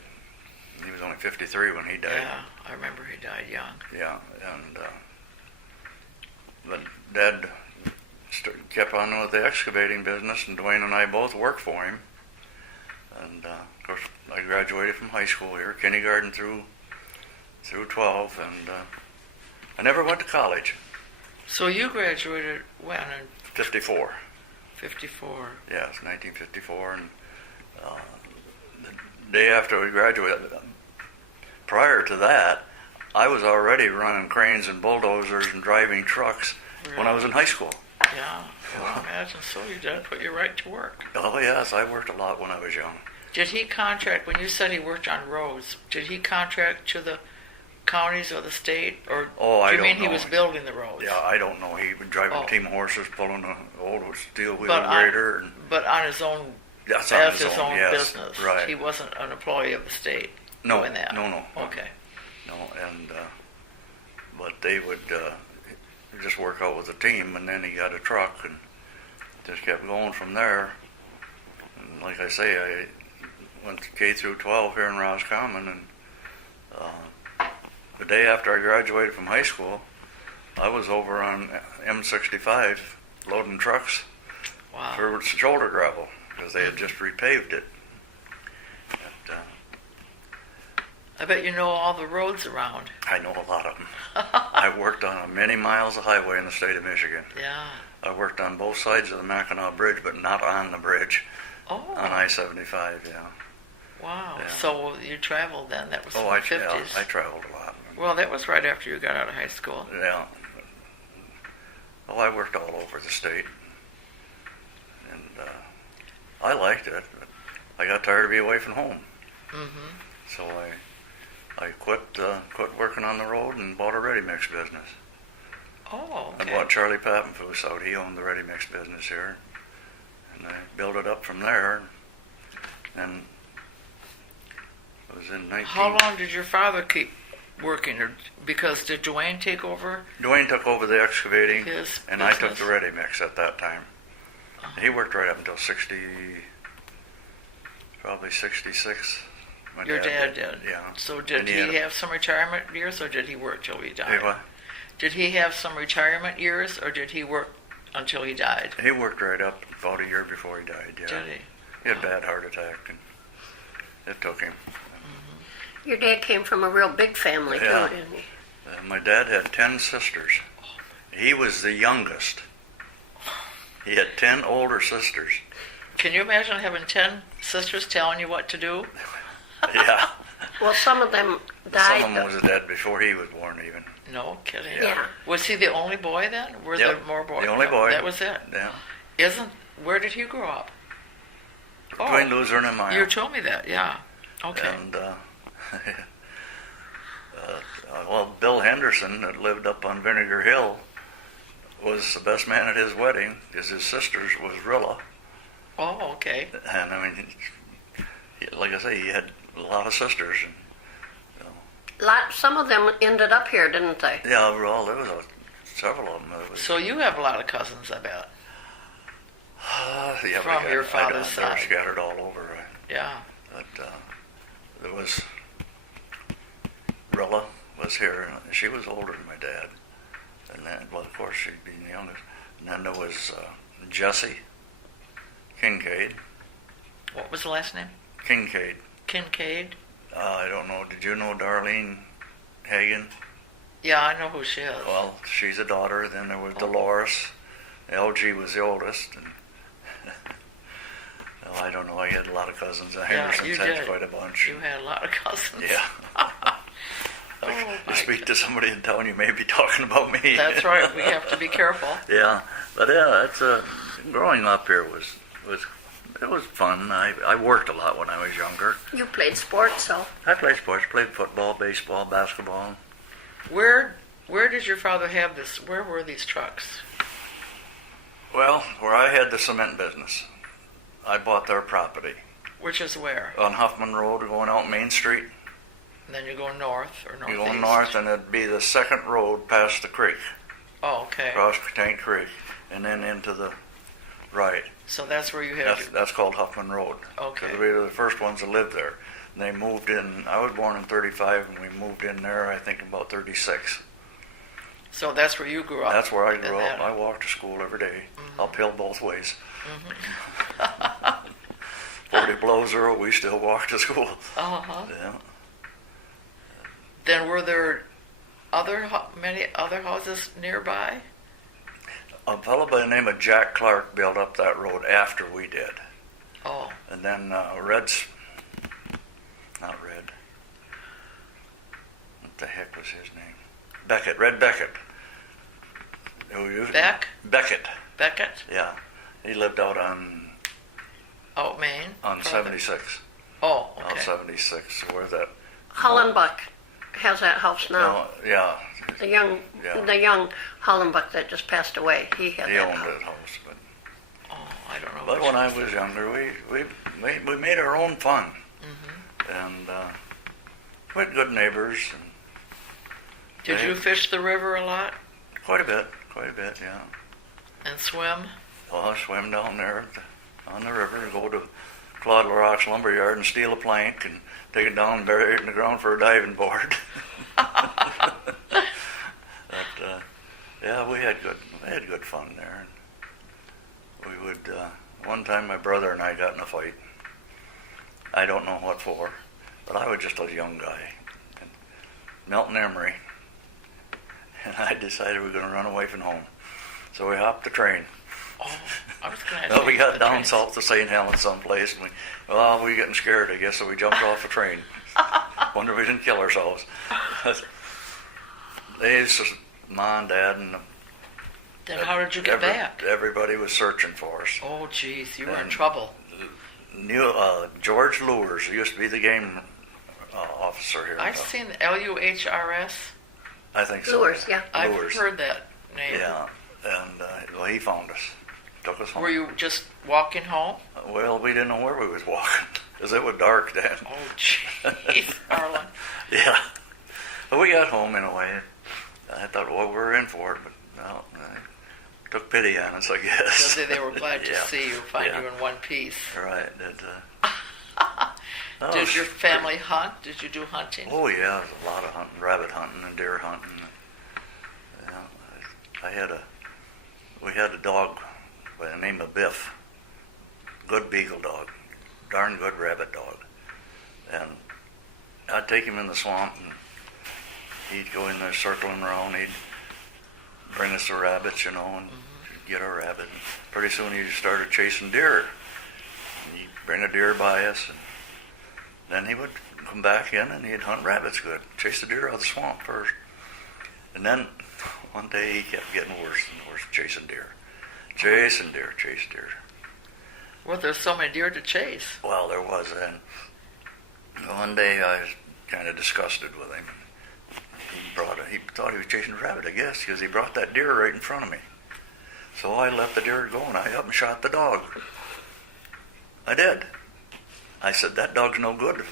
He was only 53 when he died. Yeah, I remember he died young. Yeah, and but Dad kept on with the excavating business, and Dwayne and I both worked for him. And of course, I graduated from high school here, kindergarten through 12, and I never went to college. So you graduated when? In 54. 54. Yes, 1954, and the day after we graduated. Prior to that, I was already running cranes and bulldozers and driving trucks when I was in high school. Yeah, well, imagine so. Your dad put you right to work. Oh yes, I worked a lot when I was young. Did he contract, when you said he worked on roads, did he contract to the counties or the state? Or I do you don't mean he know. was building the roads? Yeah, I don't know. He would drive Oh. a team of horses, pulling an old steel wheel But grader. And But on his own, that's as on his own yes, business. Right. He wasn't an employee of the state No, doing that. no. Okay. No, and but they would just work out with the team, and then he got a truck and just kept going from there. And like I say, I went to K through 12 here in Roscommon, and the day after I graduated from high school, I was over on M65 loading trucks Wow. for shoulder gravel because they had just repaved it. I bet you know all the roads around. I know a lot of them. I worked on many miles of highway in the state of Michigan. Yeah. I worked on both sides of the Mackinac Bridge, but not on the bridge. Oh. On I-75, yeah. Wow. Yeah. So you traveled then? That was in the I 50s. traveled a lot. Well, that was right after you got out of high school. Yeah. Well, I worked all over the state, and I liked it, but I got tired of being away from home. Mm-hmm. So I quit working on the road and bought a ready-mix business. Oh, I okay. bought Charlie Pappenfuss out. He owned the ready-mix business here, and I built it up from there. And it was in 19... How long did your father keep working? Or because did Dwayne take over Dwayne took over the excavating, his and business? I took the ready-mix at that time. He worked right up until probably 66. My Your dad did? Yeah. So did And he had have some retirement years, or did he work till he died? Hey, what? Did he have some retirement years, or did he work until he died? He worked right up about a year before he died, yeah. Did he? He had a bad heart attack, and it took him. Your dad came from a real big family, Yeah. too, didn't he? My dad had 10 sisters. He was the youngest. He had 10 older sisters. Can you imagine having 10 sisters telling you what to do? Yeah. Well, some of them died. Some of them was dead before he was born, even. No kidding. Yeah. Was he the only boy then? Were Yep, there more boys? the only boy. That was it. Yeah. Where did he grow up? Between Luzerne and Meyer. You told me that, yeah. Okay. And, well, Bill Henderson, that lived up on Vinegar Hill, was the best man at his wedding, because his sister's was Rilla. Oh, okay. And, I mean, like I say, he had a lot of sisters. And, Some of them ended up here, didn't they? yeah, well, there was several of them. So you have a lot of cousins, I bet. Yeah, From your father's they were side. scattered all over. Right? Yeah. But there was Rilla was here. And she was older than my dad, and then, well, of course, she'd be the youngest. And then there was Jessie Kincaid. What was the last name? Kincaid. Kincaid? I don't know. Did you know Darlene Hagen? Yeah, I know who she is. Well, she's a daughter. Then there was Dolores. LG was the oldest. And well, I don't know. I had a lot of cousins. Henderson's had did. quite a bunch. You had a lot of cousins. Yeah. Oh, You my speak to somebody in town, you may be talking about me. That's right. We have to be careful. Yeah, but yeah, that's growing up here was it was fun. I worked a lot when I was younger. You played sports, so. I played sports, played football, baseball, basketball. Where did your father have this? Where were these trucks? Well, where I had the cement business, I bought their property Which is where? on Huffman Road, going out Main Street. And then you go north or northeast? You go north, and it'd be the second road past the creek, Oh, okay. across Tank Creek, and then into the right. So that's where you had. That's called Huffman Road. Okay. 'Cause we were the first ones to live there. And they moved in. I was born in '35, and we moved in there, I think, about '36. So that's where you grew up. That's where I in grew up. that- I walked to school every day, uphill both ways. 40 below zero, we still walk to school. Uh-huh. Yeah. Then were there many other houses nearby? A fellow by the name of Jack Clark built up that road after we did. Oh, And then not Red. What the heck was his name? Beckett, Red Beckett. Beck? Beckett, Beckett? yeah. He lived out on Maine? Further. 76. Oh, On okay. 76, where's that? Hollenbuck has that house now. No, yeah, The young Hollenbuck that just passed away, he had he that owned house. that house. But, Oh, I don't know. but which when I one. was younger, we made our own fun. And we had good neighbors. And Did you fish the river a lot quite a bit, yeah. and swim? Well, I swim down there on the river, go to Claude LaRocque's lumberyard and steal a plank and take it down and bury it in the ground for a diving board. But yeah, we had good fun there. We would one time my brother and I got in a fight. I don't know what for, but I was just a young guy, Milton Emery, and I decided we were going to run away from home. So we hopped the train. Oh, I was going to ask Well, you we got the down trains. south to St. Helens someplace, and we were getting scared, I guess, so we jumped off the train. Wonder if we didn't kill ourselves. Mom and Dad and Then how did you get back? everybody was searching for us. Oh, geez, you were in And trouble. George Lures used to be the game officer here. I've seen Luhrs. I think so. Lures, yeah. I've Lures. heard that name. Yeah, and well, he found us, took us home. Were you just walking home? Well, we didn't know where we was walking because it was dark then. Oh, jeez, Arlen. Yeah, but we got home in a way. I thought, well, we were in for it, but no, they took pity on us, I guess. So they were glad to Yeah. see you, find Yeah. you in one piece. Right. Did your family hunt? Did you do hunting? Oh yeah, there was a lot of hunting, rabbit hunting and deer hunting. Yeah, we had a dog by the name of Biff, good beagle dog, darn good rabbit dog, and I'd take him in the swamp and he'd go in there circling around. He'd bring us the rabbits, and get our rabbit. And pretty soon he started chasing deer. And he'd bring a deer by us, and then he would come back in and he'd hunt rabbits good. Chase the deer out of the swamp first. And then one day he kept getting worse and worse, chasing deer. Chasing deer, chase deer. Well, there's so many deer to chase. Well, there was then. One day I was kind of disgusted with him. He thought he was chasing a rabbit, I guess, because he brought that deer right in front of me. So I let the deer go and I up and shot the dog. I did. I said, that dog's no good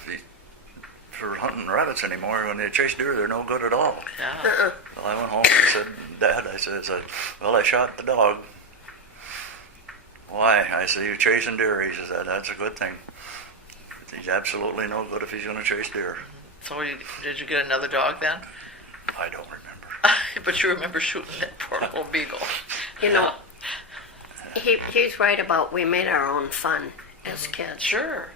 for hunting rabbits anymore. When they chase deer, they're no good at all. Yeah. Well, I went home and said, Dad, I said, well, I shot the dog. Why? I said, you're chasing deer. He says, that's a good thing. He's absolutely no good if he's going to chase deer. So did you get another dog then? I don't remember. But you remember shooting that poor little beagle. You know, he's right about we made our own fun as kids. Sure.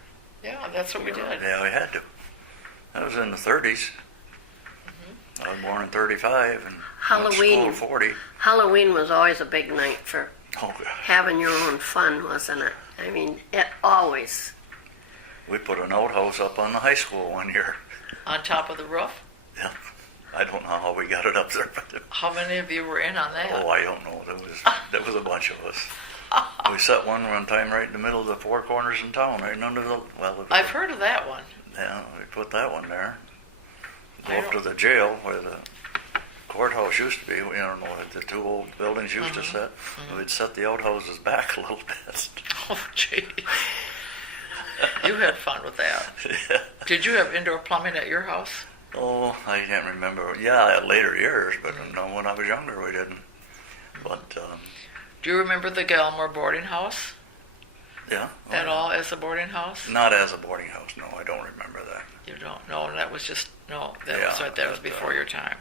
Yeah, that's what we did. Yeah, we had to. That was in the 30s. I was born in 35 and went to Halloween. school in 40. Halloween was always a big night for Oh, God. having your own fun, wasn't it? I mean, it always. We put an outhouse up on the high school one year. On top of the roof? Yeah. I don't know how we got it up there, but How many of you were in on that? oh, I don't know. There was a bunch of us. We set one time right in the middle of the four corners in town, right under the I've heard of that one. Yeah, we put that one there. Go I up to don't- the jail where the courthouse used to be. You don't know, the two old buildings used to set. We'd set the outhouses back a little bit. Oh, gee. You had fun with that. Yeah. Did you have indoor plumbing at your house? Oh, I can't remember. Yeah, in later years, but no, when I was younger, we didn't. But Do you remember the Gilmore boarding house yeah, at all as a boarding house? Not as a boarding house. No, I don't remember that. You don't know. That was just, no, that Yeah, was right. That was that, before your time.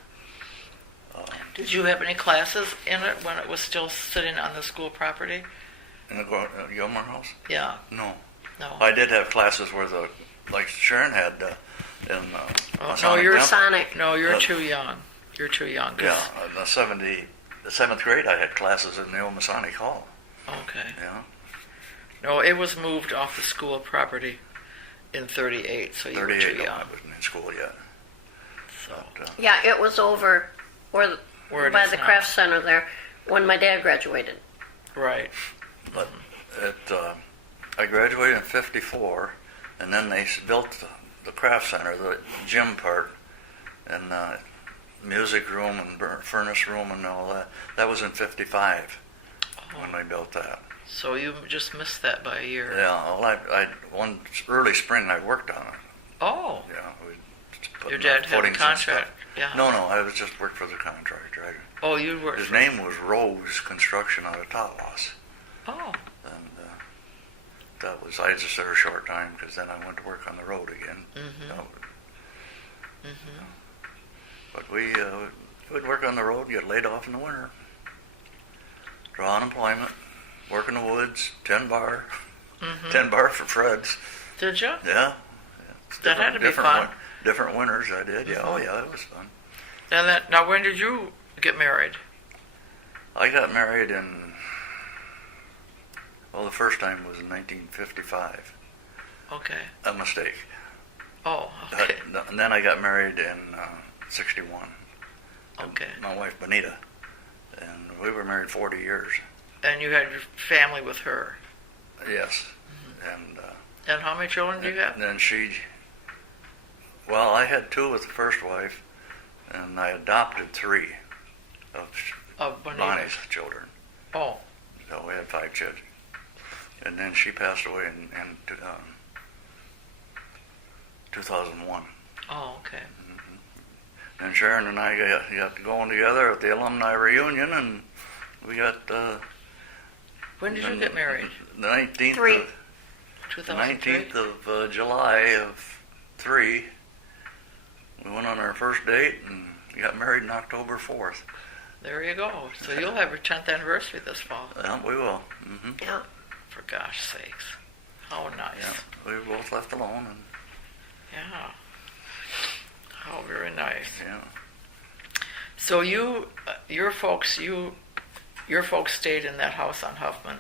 Um, Did you have any classes in it when it was still sitting on the school property? in the Gilmore house? Yeah, No. no. I did have classes where like Sharon had in Oh, no, Masonic you're Temple. Sonic. No, you're Uh, too young. You're too young. 'Cause- Yeah, in the 7th grade, I had classes in the old Masonic Hall. Okay. Yeah, No, it was moved off the school property in 38, so you were 38. too No, I young. wasn't in school yet. So, But, Yeah, it was over Where it by is the now. craft center there when my dad graduated. right. but I graduated in '54, and then they built the craft center, the gym part, and music room and furnace room and all that. That was in '55 when they built that. So you just missed that by a year. Yeah, well, one early spring I worked on it. Oh, Yeah, we put your in dad had a footings and stuff. contract. Yeah. No, I was just worked for the contractor. Oh, you worked. His for- name was Rose Construction out of Tawas, Oh, and I was just there a short time because then I went to work on the road again. But we'd work on the road, get laid off in the winter, draw unemployment, work in the woods, 10 bar, 10 bar for Fred's. did you? Yeah. It's That had to be different fun. one. different winters I did. Yeah, oh yeah, it was fun. And then, now, when did you get married? I got married the first time was in 1955. Okay. A mistake. Oh, okay. And then I got married in 61. Okay. My wife, Benita. And we were married 40 years. And you had your family with her. Yes. And how many children do you have? And then I had 2 with the first wife, and I adopted 3 of Bonita. Bonnie's children. Oh, So we had 5 kids. And then she passed away in 2001. oh, okay. And Sharon and I got going together at the alumni reunion, and we got When did you get married? the 19th Three. of 2003? 19th of July of 3. We went on our first date and got married on October 4th. There you go. So you'll have your 10th anniversary this fall. Yeah, we will. Mm-hmm. Yeah. For gosh sakes. How nice. Yeah, we were both left alone, and Yeah. How very nice. yeah. So your folks stayed in that house on Huffman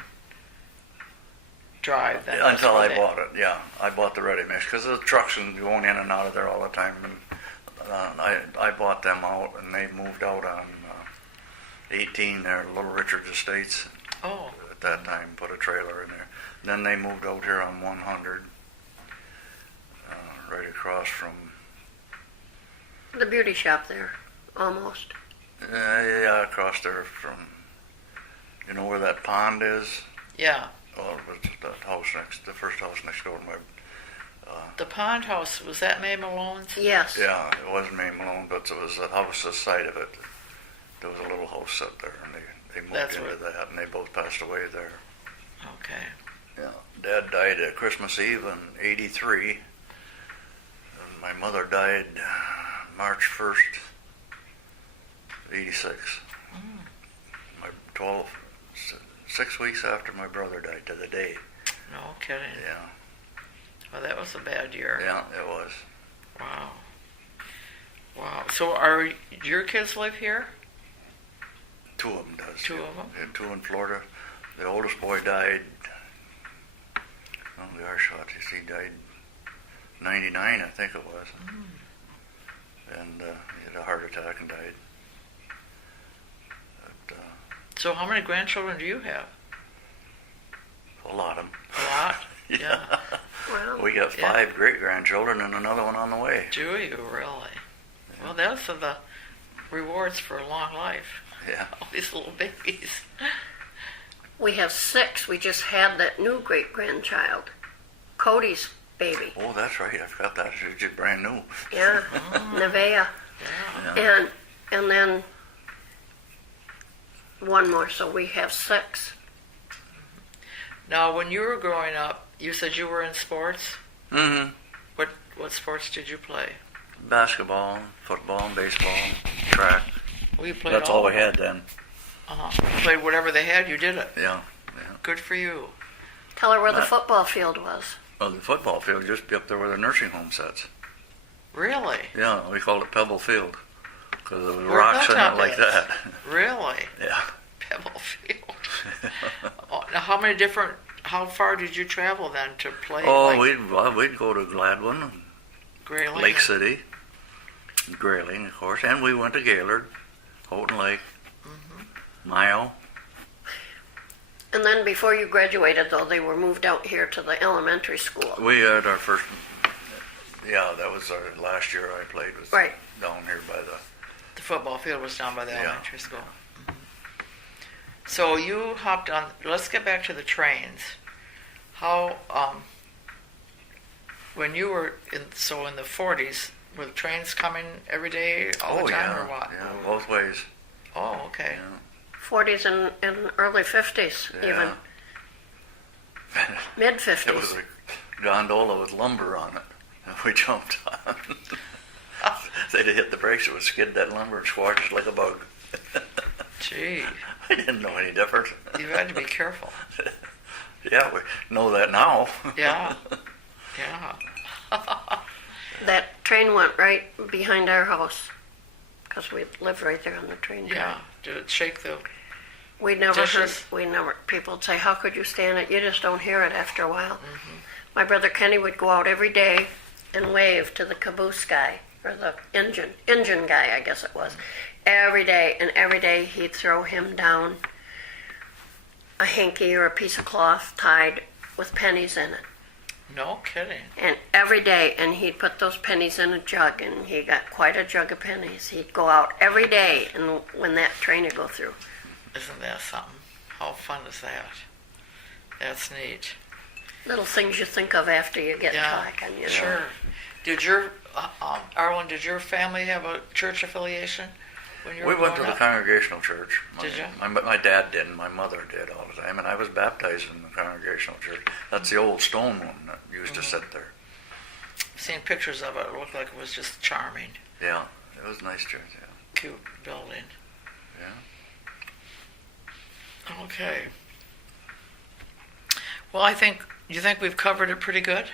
Drive then? Until before I they- bought it. Yeah, I bought the ready mix because the trucks and going in and out of there all the time, and I bought them out, and they moved out on 18 there, Little Richard's Estates. Oh, At that time, put a trailer in there. Then they moved out here on 100, right across from, The beauty shop there, almost. yeah, across there from, you know where that pond is? yeah. Oh, it was the first house next door to my, The pond house, was that Mae Malone's? Yes. yeah, it wasn't Mae Malone, but it was the house the side of it. There was a little house up there, and they moved That's into where- that, and they both passed away there. Okay. Yeah, Dad died at Christmas Eve in '83. And my mother died March 1st, '86. My 6 weeks after my brother died, to the day. No kidding. Yeah, Well, that was a bad year. yeah, it was. Wow. Wow. So are your kids live here? 2 of them does. 2 of them? Yeah, 2 in Florida. The oldest boy died. Oh gosh, he died 99, I think it was. And he had a heart attack and died. But, So how many grandchildren do you have? a lot of them. A lot? Yeah. Wow. We got 5 great-grandchildren and another one on the way. Do you really? Well, those are the rewards for a long life. Yeah. All these little babies. We have 6. We just had that new great-grandchild. Cody's baby. Oh, that's right. I forgot that. She's just brand new. Yeah. Nevaeh. Yeah. And then one more, so we have 6. Now, when you were growing up, you said you were in sports. Mm-hmm. What sports did you play? Basketball, football, baseball, track. Well, you played That's all we had then. You played whatever they had, you did it. Yeah. Good for you. Tell her where the Not- football field was. Oh, the football field just up there where the nursing home sits. Really? Yeah, we called it Pebble Field because there was Where rocks in it Hilltop like is. that. Really? Yeah. Pebble Field. Now, how far did you travel then to play? Oh, like we'd go to Gladwin, Grayling? Lake City, Grayling, of course, and we went to Gaylord, Houghton Lake, Mayo. And then before you graduated, though, they were moved out here to the elementary school. We had our first. Yeah, that was our last year I played. Was Right. down here by the. The football field was down by the Yeah. elementary school. So you hopped on. Let's get back to the trains. How when you were in the 40s, were the trains coming every day all the time, or what? Yeah, both ways. Oh, okay. Yeah. 40s and early 50s, even. Yeah. Mid-50s. It was a gondola with lumber on it, and we jumped on. They'd hit the brakes, it would skid that lumber and squash it like a bug. Gee, I didn't know any different. you had to be careful. Yeah, we know that now. Yeah, yeah. That train went right behind our house because we lived right there on the train track. Yeah. Did it shake the? We never Dishes? people would say, how could you stand it? You just don't hear it after a while. My brother Kenny would go out every day and wave to the caboose guy, or the engine guy, I guess it was, every day. And every day he'd throw him down a hanky or a piece of cloth tied with pennies in it. No kidding. And every day, and he'd put those pennies in a jug, and he got quite a jug of pennies. He'd go out every day, and when that train would go through. Isn't that something? How fun is that? That's neat. Little things you think of after you get talking, you know. Sure. Did your Arlen? Did your family have a church affiliation when you were We went to growing the up? Congregational church. Did you? My dad didn't. My mother did all the time, and I was baptized in the Congregational church. That's the old stone one that used to sit there. I've seen pictures of it. It looked like it was just charming. Yeah, it was a nice church. Yeah. Cute building. Yeah. Okay. Well, you think we've covered it pretty good?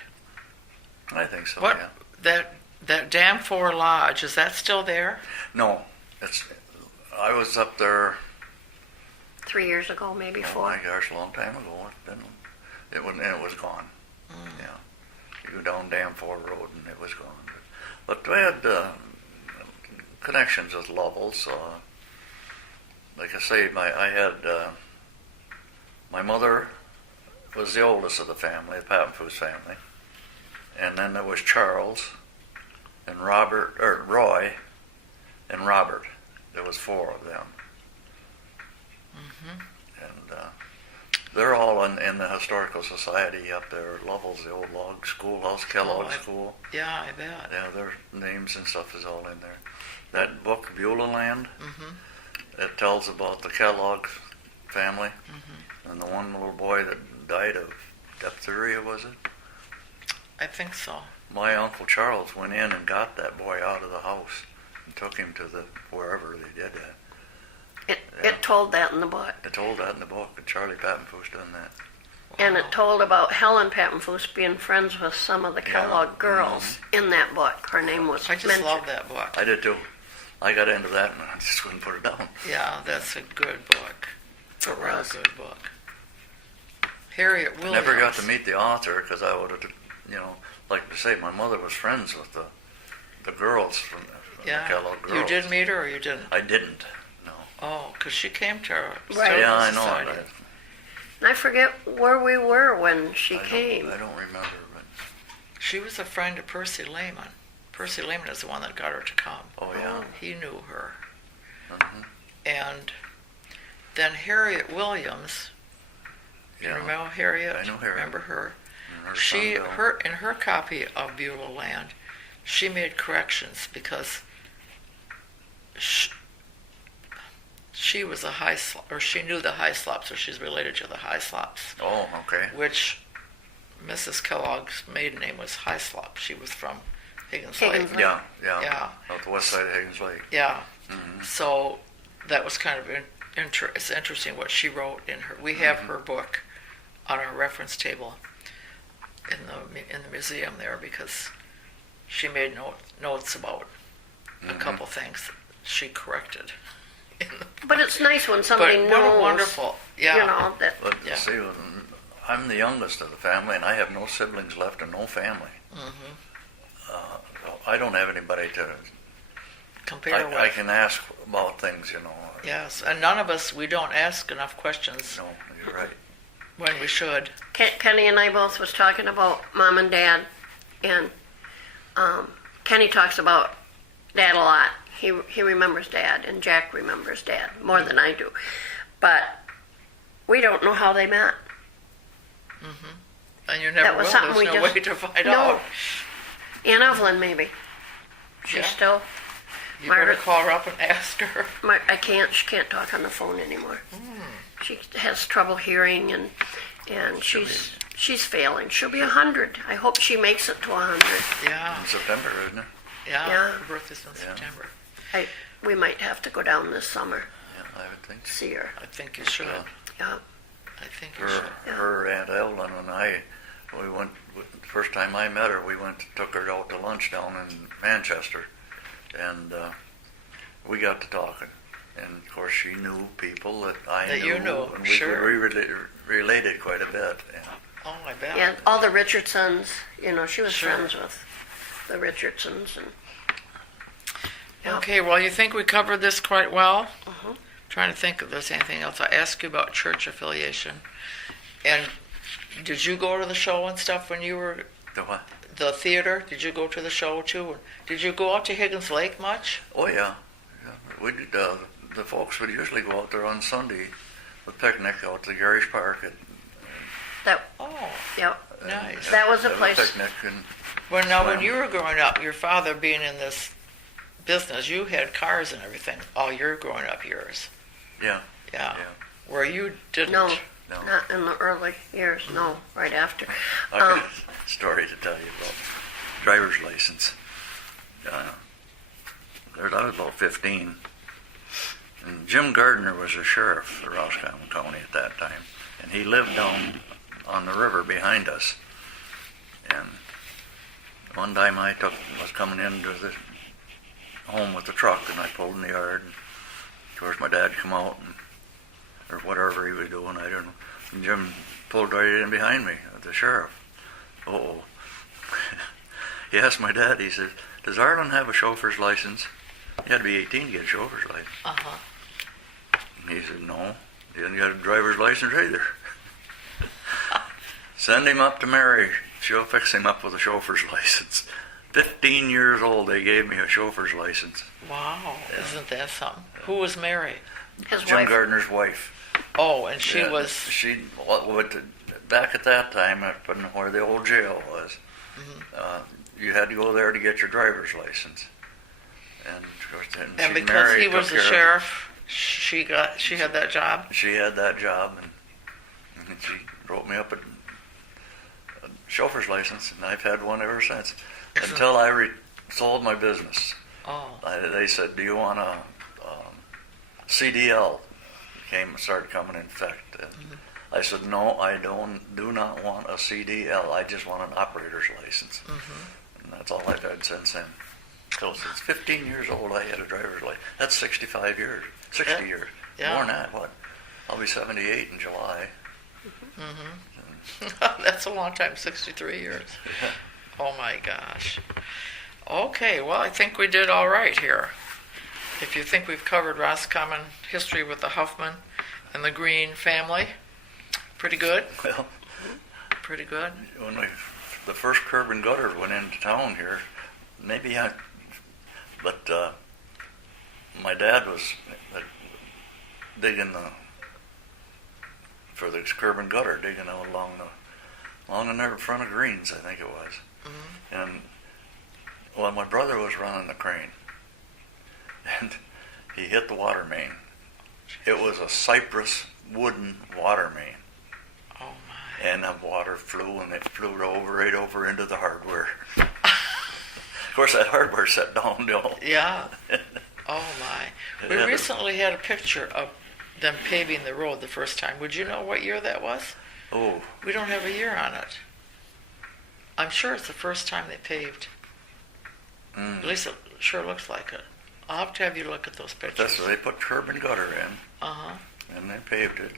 I think so. What Yeah. that Dam 4 Lodge, is that still there? No, I was up there. 3 years ago, maybe Oh 4. my gosh, a long time ago. It was gone. Yeah, you go down Dam 4 Road and it was gone. But I had connections with Lovell, so like I say, my mother was the oldest of the family, the Pappenfuss family, and then there was Charles and Roy and Robert. There was 4 of them. And they're all in the Historical Society up there. Lovell's the old log schoolhouse, Kellogg School. Yeah, I bet. Yeah, their names and stuff is all in there. That book, Beulah Land, it tells about the Kellogg family and the one little boy that died of diphtheria, was it? I think so. My Uncle Charles went in and got that boy out of the house and took him to wherever they did that. It told that in the book. It told that in the book, and Charlie Pappenfuss done that. And it told about Helen Pappenfuss being friends with some of the Kellogg girls in that book. Her name was I just mentioned. love that book. I did too. I got into that and I just couldn't put it down. Yeah, that's a good book. It's a real was. good book. Harriet Williams. Never got to meet the author because I would have, like to say, my mother was friends with the girls from the Kellogg girls. You did meet her or you didn't? I didn't. No. Oh, because she came to our Right. Yeah, I know. society. And I forget where we were when she came. I don't remember, but She was a friend of Percy Lehman. Percy Lehman is the one that got her to come. oh yeah. He knew her. Mhm. And then Harriet Williams. You Yeah. remember Harriet? I know Harriet. Remember her? And her son Bill. In her copy of Beulah Land, she made corrections because she was a Hyslop, or she knew the Hyslops, so she's related to the Hyslops, Oh, okay. which Mrs. Kellogg's maiden name was Hyslop. She was from Higgins Higgins Lake. Lake. Yeah, yeah. Yeah. Out the west side of Higgins Lake. Yeah. Mhm. So that was kind of it's interesting what she wrote in her. We have her book on our reference table in the museum there because she made notes about a couple things that she corrected. But it's nice when somebody But knows. what a wonderful, yeah. You know, that. But Yeah. see, I'm the youngest of the family, and I have no siblings left and no family. I don't have anybody to. Compare with. I can ask about things, Yes, and none of us, we don't ask enough questions No, you're right. when we should. Kenny and I both was talking about Mom and Dad, and Kenny talks about Dad a lot. He remembers Dad, and Jack remembers Dad more than I do. But we don't know how they met. And you never That was will. something There's we no just- way to find No. out. Aunt Evelyn, maybe. She's Yeah. still. You better Margaret- call her up and ask her. I can't. She can't talk on the phone anymore. She has trouble hearing, and she's failing. She'll be 100. I hope she makes it to 100. Yeah, In September, isn't it? yeah. Yeah. Her birthday's in September. We might have to go down this summer Yeah, I would think so. see her. I think you should. Yeah. I think you should. Her Aunt Evelyn and I, we went first time I met her, we took her out to lunch down in Manchester, and we got to talking. And of course, she knew people that I That knew, you knew, and we sure. related quite a bit. Yeah. Oh, I bet. Yeah, all the Richardsons, she was Sure. friends with the Richardsons. And yeah. Okay, well, you think we covered this quite well? Mhm. Trying to think if there's anything else. I asked you about church affiliation. And did you go to the show and stuff when you were The what? the theater? Did you go to the show too? Did you go out to Higgins Lake much? Oh yeah. We did. The folks would usually go out there on Sunday with picnic out to Garish Park. Oh, Yep. nice. That was a have place- picnic and Well, now, when Well- you were growing up, your father being in this business, you had cars and everything all your growing up years. yeah. Yeah. Yeah. Where you didn't. No, No. not in the early years. No, right after. I got a story to tell you about driver's license. I was about 15, and Jim Gardner was the sheriff of Roscommon County at that time, and he lived down on the river behind us. And one time was coming into the home with the truck, and I pulled in the yard. And of course, my dad come out, or whatever he was doing, I don't know. And Jim pulled right in behind me, the sheriff. Uh-oh. He asked my dad, he said, "Does Arlen have a chauffeur's license?" You had to be 18 to get a chauffeur's license. Uh-huh. And he said, "No, he didn't get a driver's license either." Send him up to Mary. She'll fix him up with a chauffeur's license. 15 years old, they gave me a chauffeur's license. Wow, isn't that something? Who was Mary? His Jim wife. Gardner's wife. Oh, and she Yeah, was. back at that time, up in where the old jail was, you had to go there to get your driver's license. And of course, then And she because married, he was took the care of- sheriff, she had that job. She had that job, and she wrote me up a chauffeur's license, and I've had one ever since. Until I sold my business. Oh, They said, "Do you want a CDL?" Started coming in effect. And I said, "No, I do not want a CDL. I just want an operator's license." And that's all I've had since then. So since 15 years old, I had a driver's license. That's 65 years, 60 Yeah. years. Yeah. More than that, what? I'll be 78 in July. that's a long time, 63 years. Oh my gosh. Okay, well, I think we did all right here. If you think we've covered Roscommon history with the Huffman and the Green family, pretty good. Well, Pretty good. when the first curb and gutter went into town here, but my dad was digging for the curb and gutter, digging along in there in front of Greens, I think it was. And well, my brother was running the crane, and he hit the water main. It was a cypress wooden water main. Oh my. And the water flew, and it flew right over into the hardware. Of course, that hardware set down, Yeah. Oh my. We Yeah. recently had a picture of them paving the road the first time. Would you know what year that was? Oh, We don't have a year on it. I'm sure it's the first time they paved. At least it sure looks like it. I'll have to have you look at those pictures. that's what they put curb and gutter in, Uh-huh. and they paved it.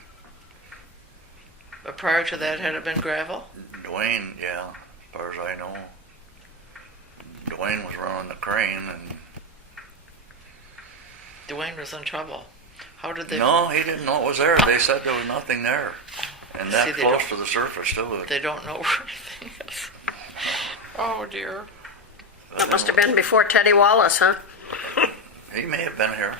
But prior to that, had it been gravel? Dwayne, yeah, as far as I know. Dwayne was running the crane, and Dwayne was in trouble. How did they... no, he didn't know it was there. They said there was nothing there, and See, that they close don't- to the surface too. They don't know where anything is. Oh, dear. That must have been before Teddy Wallace, huh? He may have been here.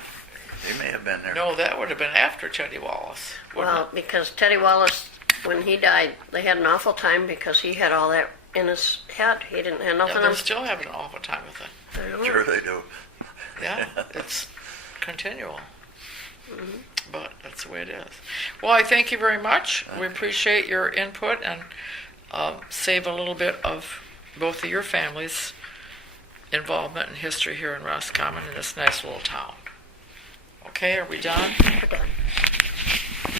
He may have been there. No, that would have been after Teddy Wallace. wouldn't Well, because Teddy Wallace, when he died, they had an awful time because he had all that in his head. He didn't have it? nothing Yeah, they're else. still having an awful time with it. I know. Sure they do. Yeah, it's continual. But that's the way it is. Well, I thank you very much. We appreciate your input and save a little bit of both of your families' involvement in history here in Roscommon in this nice little town. Okay, are we done? We're done.